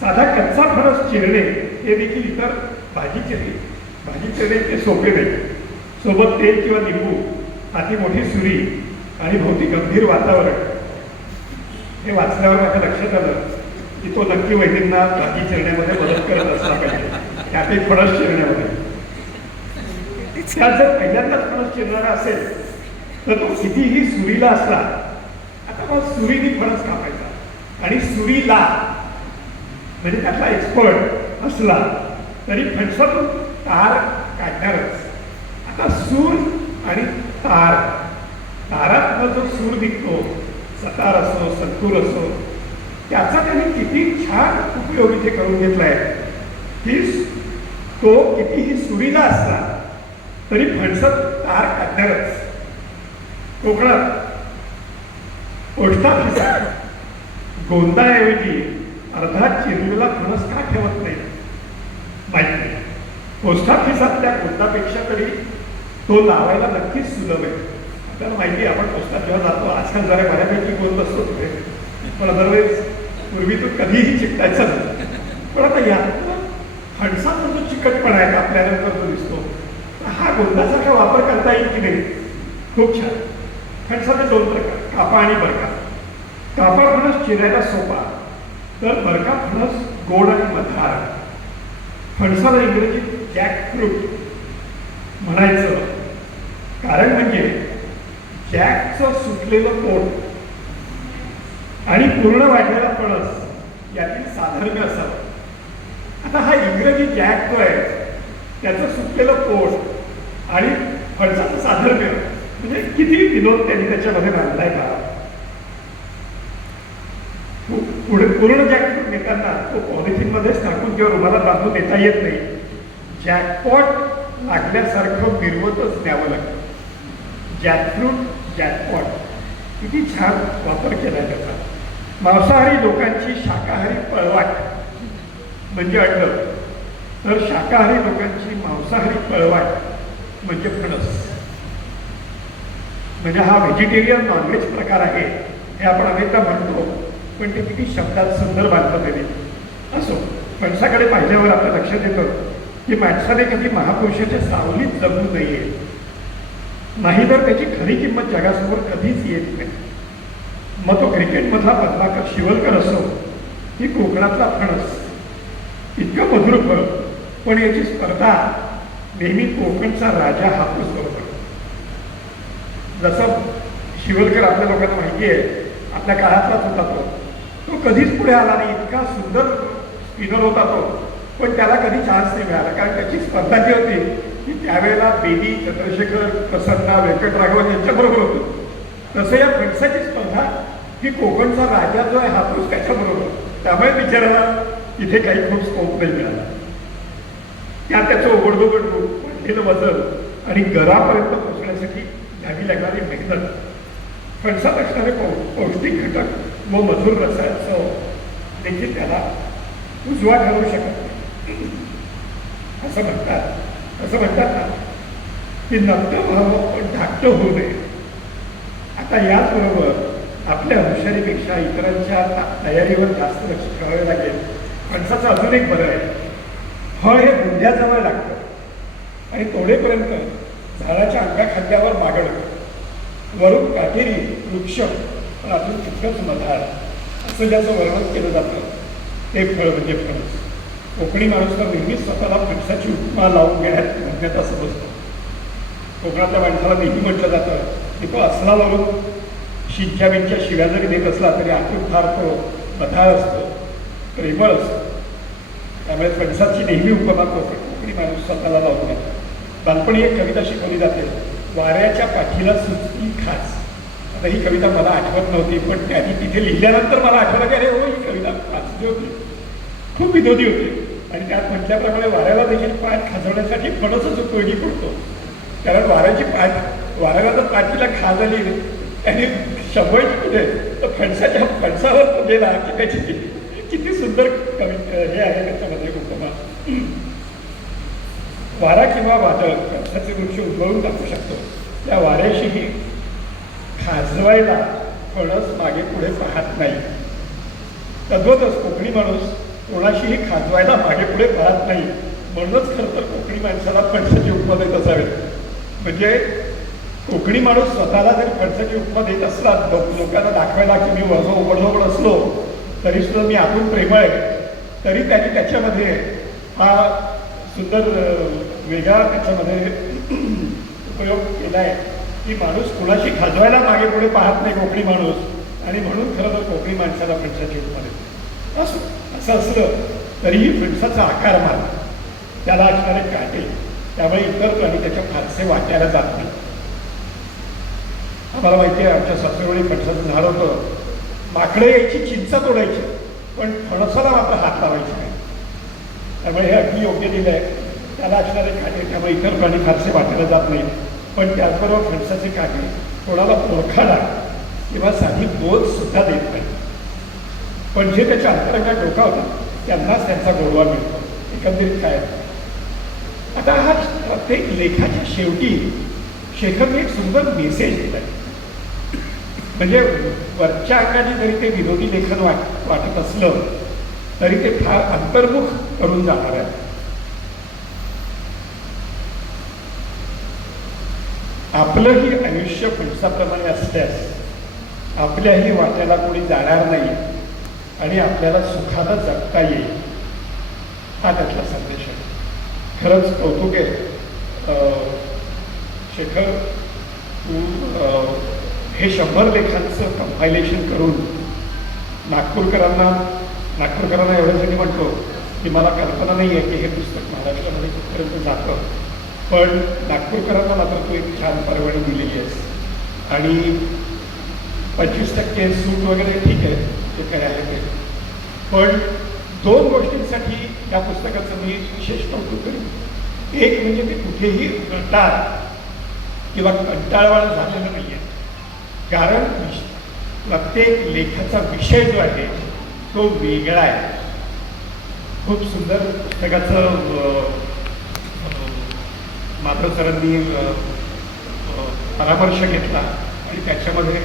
साधा कच्चा फणस चिरणे हे देखील इतर भाजी चिरणे ते सोपे नाही. सोबत तेल किंवा लिंबू, हाती मोठी सुरी आणि भोवती गंभीर वातावरण. हे वाचल्यावर माझ्या लक्षात आलं की तो नक्की वैद्यांना भाजी चिरण्यामध्ये मदत करत असला पाहिजे, त्यात एक फणस चिरण्यामध्ये. त्यात जर पहिल्यांदाच फणस चिरणारा असेल तर तो कितीही सुरीला असला, आता मग सुरीनी फणस कापायचा आणि सुरीला म्हणजे त्यातला एक्सपर्ट असला तरी फणसातून तार काढणारच. आता सूर आणि तार, तारात जो सूर निघतो, सतार असो संतूर असो, त्याचा त्यांनी किती छान उपयोग इथे करून घेतलाय की तो कितीही सुरीला असला तरी फणसात तार काढणारच. कोकणात ओष्ठा फिसा गोंदाऐवजी अर्धा चिरलेला फणस का ठेवत नाही माहित नाही. ओष्ठा फिसातल्या गोंदापेक्षा तरी तो लावायला नक्कीच सुलभ आहे. आपल्याला माहिती आहे, आपण पोस्टात जेव्हा जातो आजकाल जरा बऱ्यापैकी गोंद असतो तिथे, पण अदरवाईज पूर्वी तो कधीही चिकटायचा नाही. पण आता यात फणसाचा जो चिकटपणा आहे आपल्याला जो दिसतो हा गोंदासारखा वापर करता येईल की नाही? खूप छान. फणसाचे दोन प्रकार, कापा आणि बरका. कापा फणस चिरायला सोपा, तर बरका फणस गोड आणि मधार. फणसाला इंग्रजीत जॅकफ्रूट म्हणायचं कारण म्हणजे जॅकचं सुटलेलं पोट आणि पूर्ण वाढलेला फणस यातील साधर्म्य असावं. आता हा इंग्रजी जॅक जो आहे त्याचं सुटलेलं पोट आणि फणसाचं साधर्म्य म्हणजे किती विनोद त्यांनी त्याच्यामध्ये बांधलाय का. पुढे पूर्ण जॅकफ्रूट नेताना तो पॉलिथिनमध्येच टाकून किंवा रुमाला बांधून नेता येत नाही. जॅकपॉट लागल्यासारखं मिरवतच द्यावं लागतं. जॅकफ्रूट, जॅकपॉट किती छान वापर केला आहे त्याचा. मांसाहारी लोकांची शाकाहारी पळवाट म्हणजे अड्ड, तर शाकाहारी लोकांची मांसाहारी पळवाट म्हणजे फणस. म्हणजे हा व्हेजिटेरियन नॉनव्हेज प्रकार आहे हे आपण अनेकदा म्हणतो, पण ते किती शब्दात सुंदर बांधलं त्यांनी. असो, फणसाकडे पाहिल्यावर आपल्या लक्षात येतं की माणसाने कधी महापुरुषाच्या सावलीत जगू नये, नाही तर त्याची खरी किंमत जगासमोर कधीच येत नाही. मग तो क्रिकेटमधला पद्माकर शिवलकर असो की कोकणातला फणस, इतकं मधुर फळ, पण याची स्पर्धा नेहमी कोकणचा राजा हापूस बरोबर. जसं शिवलकर आपल्या लोकांना माहिती आहे, आपल्या काळातलाच होता तो कधीच पुढे आला नाही. इतका सुंदर स्पिनर होता तो, पण त्याला कधी चान्स नाही मिळाला, कारण त्याची स्पर्धा जी होती की त्यावेळेला बेदी, चंद्रशेखर, प्रसन्ना, व्यंकटराघवन यांच्याबरोबर होतं. तसं या फणसाची स्पर्धा ही कोकणचा राजा जो आहे हापूस त्याच्याबरोबर, त्यामुळे बिचाराला इथे काही खूप स्कोप नाही मिळाला. त्याचं ओबडधोबड रूप, वाढलेलं वजन आणि गरापर्यंत पोहोचण्यासाठी घ्यावी लागणारी मेहनत, फणसात असणारे पौष्टिक घटक व मधुर रसायन देखील त्याला उजवा ठरवू शकत नाही. असं म्हणतात ना की नकटं व्हावं पण धाकटं होऊ नये. आता याचबरोबर आपल्या हुशारीपेक्षा इतरांच्या तयारीवर जास्त लक्ष ठेवावे लागेल. फणसाचं अजून एक बरं आहे, फळ हे बुंध्याजवळ लागतं आणि तोडेपर्यंत झाडाच्या अंगाखांद्यावर मागडतं. वरून काटेरी वृक्ष पण अजून तितकंच मधार, असं ज्याचं वर्णन केलं जातं ते फळ म्हणजे फणस. कोकणी माणूस तर नेहमीच स्वतःला फणसाची उपमा लावून घेण्यात असं बसतो. कोकणातल्या माणसाला नेहमी म्हटलं जातं की तो असला वरून शिंच्या बिंच्या शिव्या जरी देत असला तरी आतून फार तो मधार असतो, प्रेमळ असतो. त्यामुळे फणसाची नेहमी उपमा कोकणी माणूस स्वतःला लावून घेतो. बालपणी एक कविता शिकवली जाते, वाऱ्याच्या पाठीला सुचती खास. आता ही कविता मला आठवत नव्हती, पण त्यांनी तिथे लिहिल्यानंतर मला आठवलं की अरे हो, ही कविता वाचली होती, खूप विनोदी होती. आणि त्यात म्हटल्याप्रमाणे वाऱ्याला देखील पाठ खाजवण्यासाठी फणसच उपयोगी पडतो. कारण वाऱ्याला जर पाठीला खाज आली आणि शंभरची कुठे तर फणसावर गेला की त्याची किती सुंदर हे आहे त्याच्यामध्ये उपमा. वारा किंवा वादळ फणसाचे वृक्ष उजळून टाकू शकतो. त्या वाऱ्याशीही खाजवायला फणस मागे पुढे पाहत नाही. तद्वतच कोकणी माणूस कोणाशीही खाजवायला मागे पुढे पाहत नाही. म्हणूनच खरं तर कोकणी माणसाला फणसाची उपमा देत असावे. म्हणजे कोकणी माणूस स्वतःला जर फणसाची उपमा देत असला लोकांना दाखवायला की मी ओबडधोबड असलो तरी सुद्धा मी आतून प्रेमळ आहे, तरी त्यांनी त्याच्यामध्ये हा सुंदर वेगळा त्याच्यामध्ये उपयोग केला आहे की माणूस कुणाशी खाजवायला मागे पुढे पाहत नाही कोकणी माणूस. आणि म्हणून खरं तर कोकणी माणसाला फणसाची उपमा देतो. असं असलं तरीही फणसाचा आकारमान, त्याला असणारे काटे, त्यामुळे इतर प्राणी त्याच्या फारसे वाट्याला जात नाही. आम्हाला माहिती आहे आमच्या सासरवडी फणसाचं झाड होतं, माकडे यायची, चिंचा तोडायची, पण फणसाला मात्र हात लावायचे नाही. त्यामुळे हे अगदी योग्य दिलं आहे. त्याला असणारे काटे, त्यामुळे इतर प्राणी फारसे वाट्याला जात नाही. पण त्याचबरोबर फणसाचे काटे कोणाला पोरखाला किंवा साधी बोध सुद्धा देत नाही. पण जे त्याच्या अंतरंगात डोकावतात त्यांनाच त्यांचा गोडवा मिळतो. एकंदरीत काय, आता हा प्रत्येक लेखाच्या शेवटी शेखरने एक सुंदर मेसेज दिला आहे. म्हणजे वरच्या अंगाने जरी ते विनोदी लेखन वाटत असलं तरी ते फार अंतर्मुख करून जाणार आहे. आपलंही आयुष्य फणसाप्रमाणे असल्यास आपल्याही वाट्याला कोणी जाणार नाही आणि आपल्याला सुखानं जगता येईल, हा त्यातला संदेश आहे. खरंच कौतुक आहे शेखर, तू हे 100 लेखांचं कंपायलेशन करून नागपूरकरांना एवढ्यासाठी म्हणतो की मला कल्पना नाही आहे की हे पुस्तक महाराष्ट्रामध्ये कुठपर्यंत जातं, पण नागपूरकरांना मात्र तू एक छान परवानगी दिलेली आहेस. आणि 25% सूट वगैरे ठीक आहे, जे काय आहे ते, पण 2 गोष्टींसाठी या पुस्तकाचं मी विशेष कौतुक करेन. एक म्हणजे ते कुठेही कंटाळ किंवा कंटाळवाणं झालेलं नाही आहे, कारण प्रत्येक लेखाचा विषय जो आहे तो वेगळा आहे. खूप सुंदर पुस्तकाचं माधव सरांनी परामर्श घेतला आणि त्याच्यामध्ये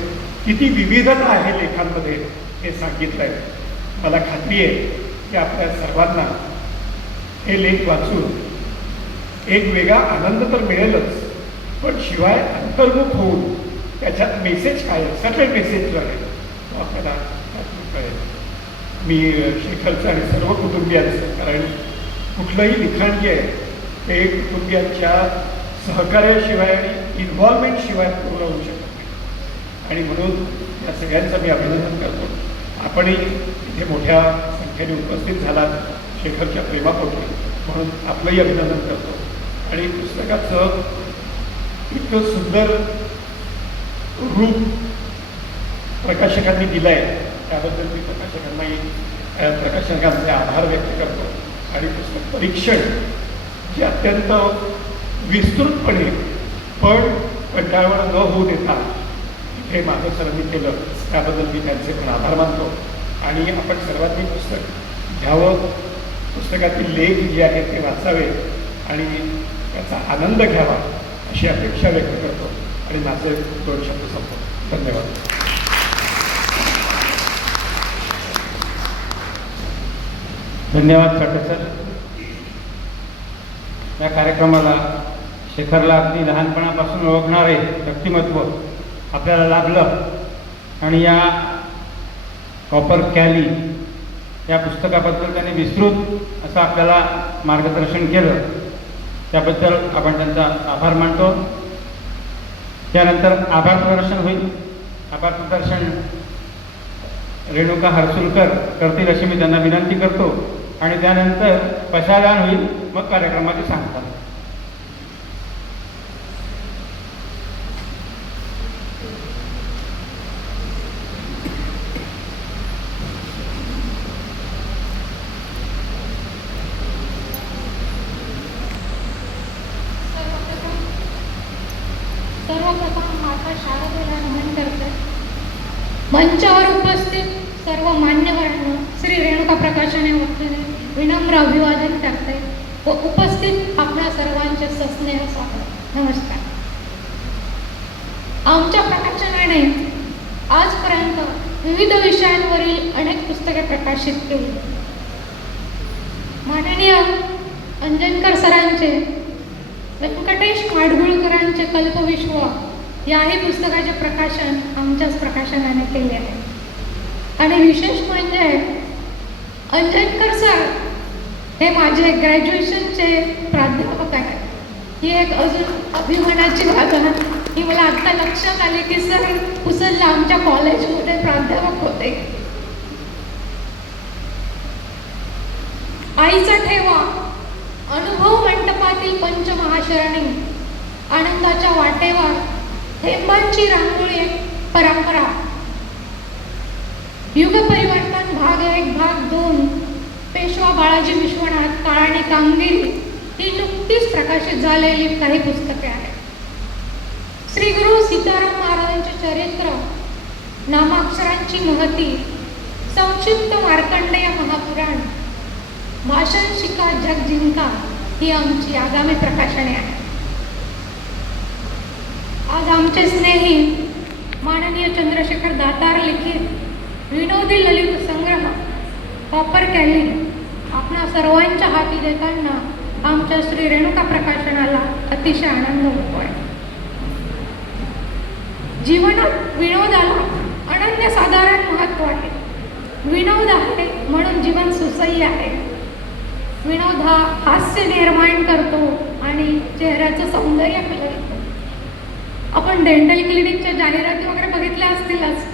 किती विविधता आहे लेखांमध्ये हे सांगितलं आहे. मला खात्री आहे की आपल्या सर्वांना हे लेख वाचून एक वेगळा आनंद तर मिळेलच, पण शिवाय अंतर्मुख होऊन त्याच्यात मेसेज काय आहे, सगळे मेसेज जो आहे तो आपल्याला त्यातून कळेल. मी शेखरचं आणि सर्व कुटुंबियांचं, कारण कुठलंही लिखाण जे आहे ते कुटुंबियांच्या सहकार्याशिवाय आणि इन्व्हॉल्वमेंटशिवाय पूर्ण होऊ शकत नाही. आणि म्हणून या सगळ्यांचं मी अभिनंदन करतो. आपणही इथे मोठ्या संख्येने उपस्थित झालात शेखरच्या प्रेमापोटी, म्हणून आपलंही अभिनंदन करतो. आणि पुस्तकाचं इतकं सुंदर रूप प्रकाशकांनी दिलं आहे त्याबद्दल मी प्रकाशकांचे आभार व्यक्त करतो. आणि पुस्तक परीक्षण जे अत्यंत विस्तृतपणे पण कंटाळवाणा न होऊ देता इथे माझं सरांनी केलं त्याबद्दल मी त्यांचे पण आभार मानतो. आणि आपण सर्वांनी पुस्तक घ्यावं, पुस्तकातील लेख जे आहेत ते वाचावे आणि त्याचा आनंद घ्यावा अशी अपेक्षा व्यक्त करतो आणि माझे 2 शब्द संपतो. धन्यवाद. धन्यवाद साठे सर. या कार्यक्रमाला शेखरला अगदी लहानपणापासून ओळखणारे व्यक्तिमत्व आपल्याला लाभलं आणि या कॉपर कॅली या पुस्तकाबद्दल त्यांनी विस्तृत असं आपल्याला मार्गदर्शन केलं, त्याबद्दल आपण त्यांचा आभार मानतो. त्यानंतर आभार प्रदर्शन होईल. आभार प्रदर्शन रेणुका हरसुलकर करतील अशी मी त्यांना विनंती करतो आणि त्यानंतर पशादान होईल, मग कार्यक्रमाची सांगता. सर्वप्रथम माता शारदेला नमन करते. मंचावर उपस्थित सर्व मान्यवरांना श्री रेणुका प्रकाशने वतीने विनम्र अभिवादन करते व उपस्थित आपल्या सर्वांचे सस्नेह स्वागत. नमस्कार. आमच्या प्रकाशनाने आजपर्यंत विविध विषयांवरील अनेक पुस्तके प्रकाशित केली. माननीय अंजनकर सरांचे व्यंकटेश माडगुळकरांचे कल्पविश्व याही पुस्तकाचे प्रकाशन आमच्याच प्रकाशनाने केले आहे. आणि विशेष म्हणजे अंजनकर सर हे माझे ग्रॅज्युएशनचे प्राध्यापक आहेत. ही एक अजून अभिमानाची बाब आहे की मला आत्ता लक्षात आले की सर पुसदला आमच्या कॉलेजमध्ये प्राध्यापक होते. आईचा ठेवा, अनुभव मंटपातील पंचमहाशरणी, आनंदाच्या वाटेवर, थेंबांची रांगोळी, परंपरा, युग परिवर्तन भाग 1 भाग 2, पेशवा बाळाजी विश्वनाथ, काळाची कामगिरी ही नुकतीच प्रकाशित झालेली काही पुस्तके आहेत. श्री गुरु सीताराम महाराजांचे चरित्र, नामाक्षरांची महती, संक्षिप्त मार्कंडेय महापुराण, भाषण शिका जग जिंका ही आमची आगामी प्रकाशने आहेत. आज आमचे स्नेही माननीय चंद्रशेखर दातार लिखित विनोदी ललित संग्रह कॉपर कॅली आपणा सर्वांच्या हाती देताना आमच्या श्री रेणुका प्रकाशनाला अतिशय आनंद होतो आहे. जीवनात विनोदाला अनन्यसाधारण महत्त्व आहे. विनोद आहे म्हणून जीवन सुसह्य आहे. विनोद हा हास्य निर्माण करतो आणि चेहऱ्याचं सौंदर्य फुलवतो. आपण डेंटल क्लिनिकच्या जाहिराती वगैरे बघितल्या असतीलच.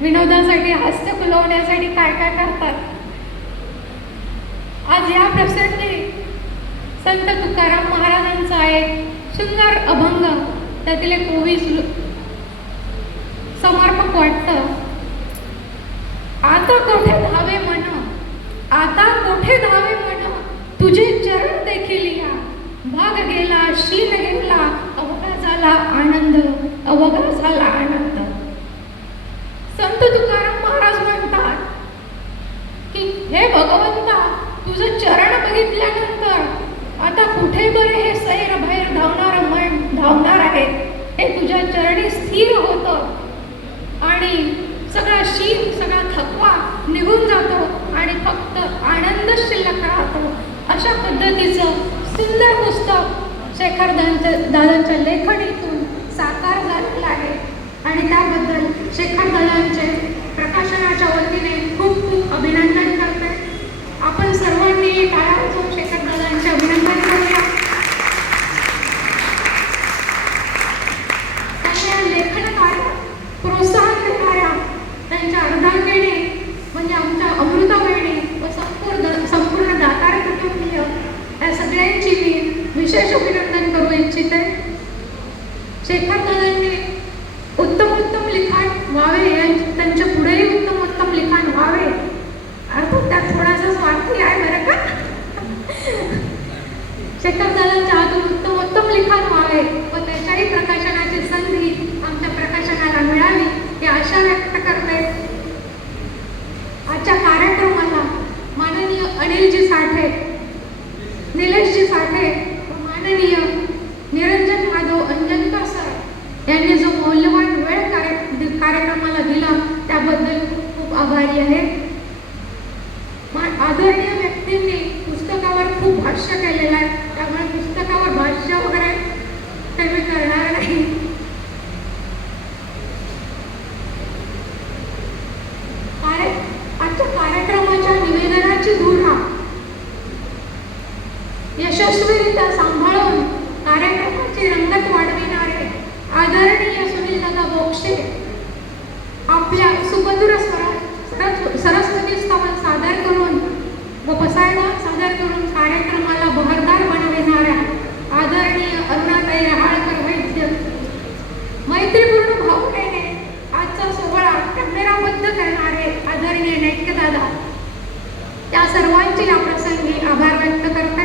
विनोदासाठी, हास्य फुलवण्यासाठी काय काय करतात. आज या प्रसंगी संत तुकाराम महाराजांचा एक सुंदर अभंग, त्यातील एक ओवी समर्पक वाटतं. आता कोठे धावे मन, आता कोठे धावे मन, तुझे चरण देखील या, भाग गेला शील गेला, अवघा झाला आनंद, अवघा झाला आनंद. संत तुकाराम महाराज म्हणतात की हे भगवंता, तुझं चरण बघितल्यानंतर आता कुठे बरे हे सैर भैर धावणारं मन धावणार आहे. हे तुझ्या चरणी स्थिर होतं आणि सगळा शील, सगळा थकवा निघून जातो आणि फक्त आनंद शिल्लक राहतो. अशा पद्धतीचं सुंदर पुस्तक शेखर दादांच्या लेखणीतून साकार झालेलं आहे आणि त्याबद्दल शेखर दादांचे शेखरदादांच्या हातून उत्तमोत्तम लिखाण व्हावे व त्याच्याही प्रकाशनाची संधी आमच्या प्रकाशनाला मिळावी ही आशा व्यक्त करते. आजच्या कार्यक्रमाला माननीय अनिलजी साठे, निलेशजी साठे व माननीय निरंजन माधव अंजनकर सर यांनी जो मौल्यवान वेळ कार्यक्रमाला दिला त्याबद्दल खूप खूप आभारी आहे. आदरणीय व्यक्तींनी पुस्तकावर खूप भाष्य केलेलं आहे, त्यामुळे पुस्तकावर भाष्य वगैरे ते मी करणार नाही. आजच्या कार्यक्रमाच्या निवेदनाची धुरा यशस्वीरित्या सांभाळून कार्यक्रमाची रंगत वाढविणारे आदरणीय सुनील दादा बोक्षे आपल्या सुमधुर सरस्वती स्तवन सादर करून व पसायदा सादर करून कार्यक्रमाला बहरदार बनविणाऱ्या आदरणीय अरुणाताई रहाळकर वैद्य, मैत्रीपूर्ण भावनेने आजचा सोहळा कॅमेराबद्ध करणारे आदरणीय नैक्यदादा, त्या सर्वांचे या प्रसंगी आभार व्यक्त करते.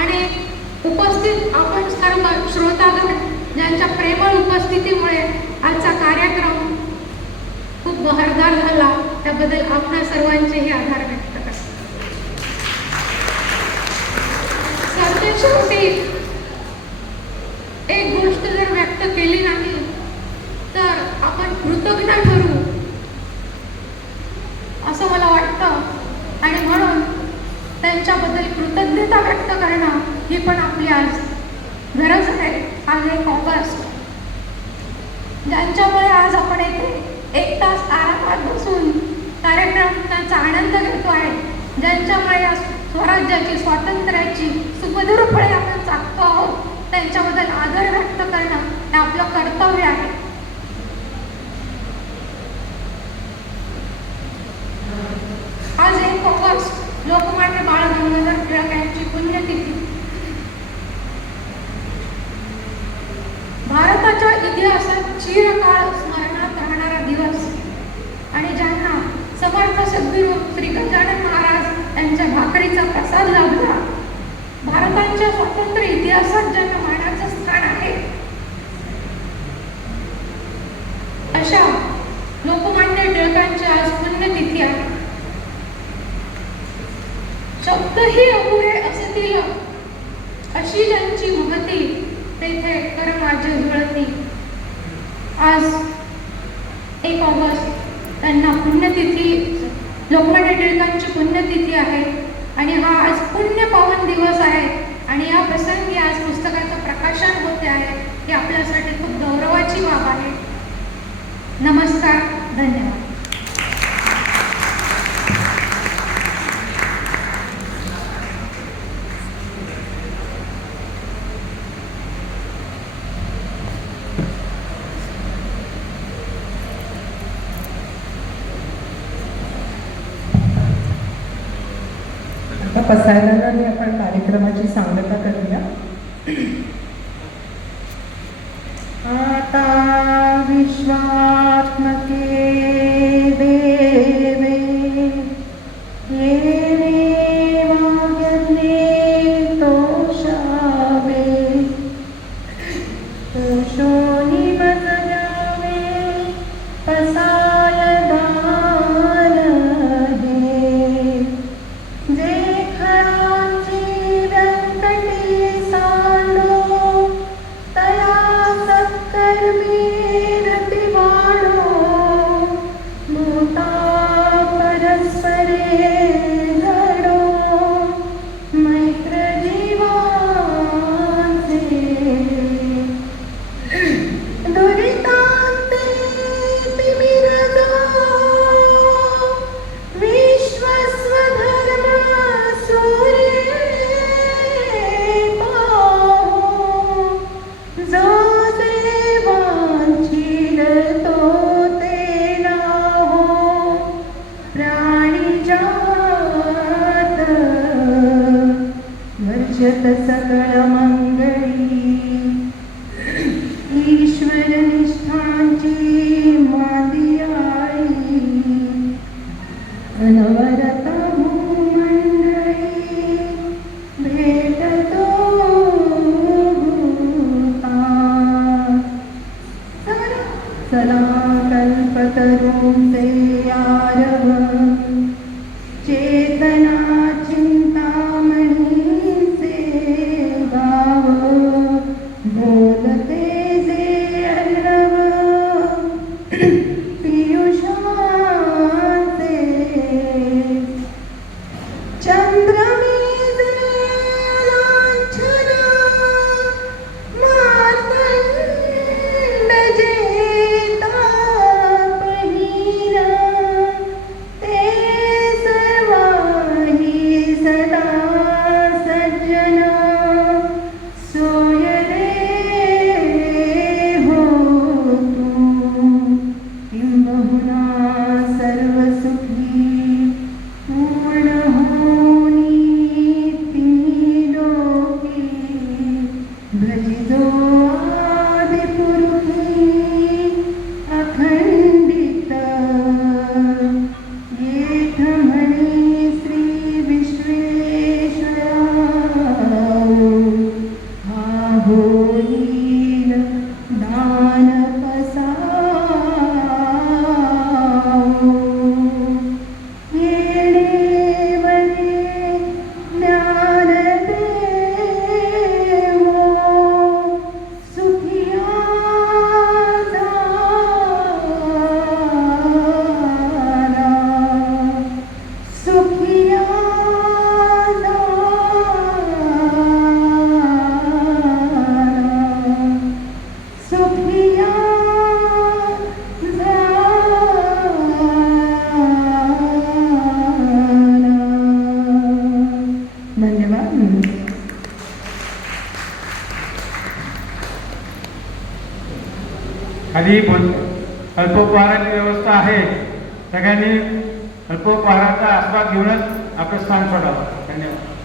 आणि उपस्थित आपण सर्व श्रोतागण ज्यांच्या प्रेमळ उपस्थितीमुळे आजचा कार्यक्रम खूप बहरदार झाला त्याबद्दल आपल्या सर्वांचेही आभार व्यक्त करते. शेवटी एक गोष्ट जर व्यक्त केली नाही तर आपण कृतज्ञ ठरू असं मला वाटतं. आणि म्हणून त्यांच्याबद्दल कृतज्ञता व्यक्त करणं ही पण आपली आज गरज आहे. आज 1 ऑगस्ट ज्यांच्यामुळे आज आपण येथे 1 तास आरामात बसून कार्यक्रमाचा आनंद घेतो आहे, ज्यांच्यामुळे या स्वराज्याची स्वातंत्र्याची सुमधुर फळे आपण चाकतो आहोत, त्यांच्याबद्दल आदर व्यक्त करणं हे आपलं कर्तव्य आहे. आज 1 ऑगस्ट लोकमान्य बाळ गंगाधर टिळक यांची पुण्यतिथी. भारताच्या इतिहासात चिरकाळ स्मरणात राहणारा दिवस आणि ज्यांना समर्थ सद्गुरू श्री गजानन महाराज यांच्या भाकरीचा प्रसाद लाभला, भारताच्या स्वतंत्र इतिहासात ज्यांना मानाचं स्थान आहे, अशा लोकमान्य टिळकांची आज पुण्यतिथी आहे. शब्दही अपुरे असतील अशी ज्यांची महती तेथे कर माझे जुळती. आज 1 ऑगस्ट त्यांना पुण्यतिथी, लोकमान्य टिळकांची पुण्यतिथी आहे आणि हा आज पुण्य पावन दिवस आहे. आणि या प्रसंगी आज पुस्तकाचं प्रकाशन होते आहे, ही आपल्यासाठी खूप गौरवाची बाब आहे. नमस्कार, धन्यवाद. पसायदानाने आपण कार्यक्रमाची सांगता करूया. आता विश्वात्मके देवे येणे वाग्यज्ञे तोषावे, तोषोनी मज जावे पसायदान हे. जे खराची व्यंकटी सांडो तया सत्कर्मी रतिवाडो, मोता परस्परे धडो मैत्र जीवाचे. चला कल्पतरुंचे आरव चेतना चिंतामणीचे गाव बोलते जे अर्णव पियुषाचे चंद्रमेजे लांछन मार्तंड जेता पहिन ते सर्वाही सदा सज्जन सोय रे हो तू किंबहुना सर्व सुखी पूर्ण होनी तिन्ही लोकी भजिजो आदिपुरुषी अखंडित येथ म्हणे श्री विश्वेश्वरा हा होईल दान पसावो येणेवणे ज्ञानदेवो सुखिया जाना सुखिया जाना सुखिया धन्यवाद. खाली अल्पोपहाराची व्यवस्था आहे. सगळ्यांनी अल्पोपहाराचा आस्वाद घेऊनच आपलं स्थान सोडावं. धन्यवाद.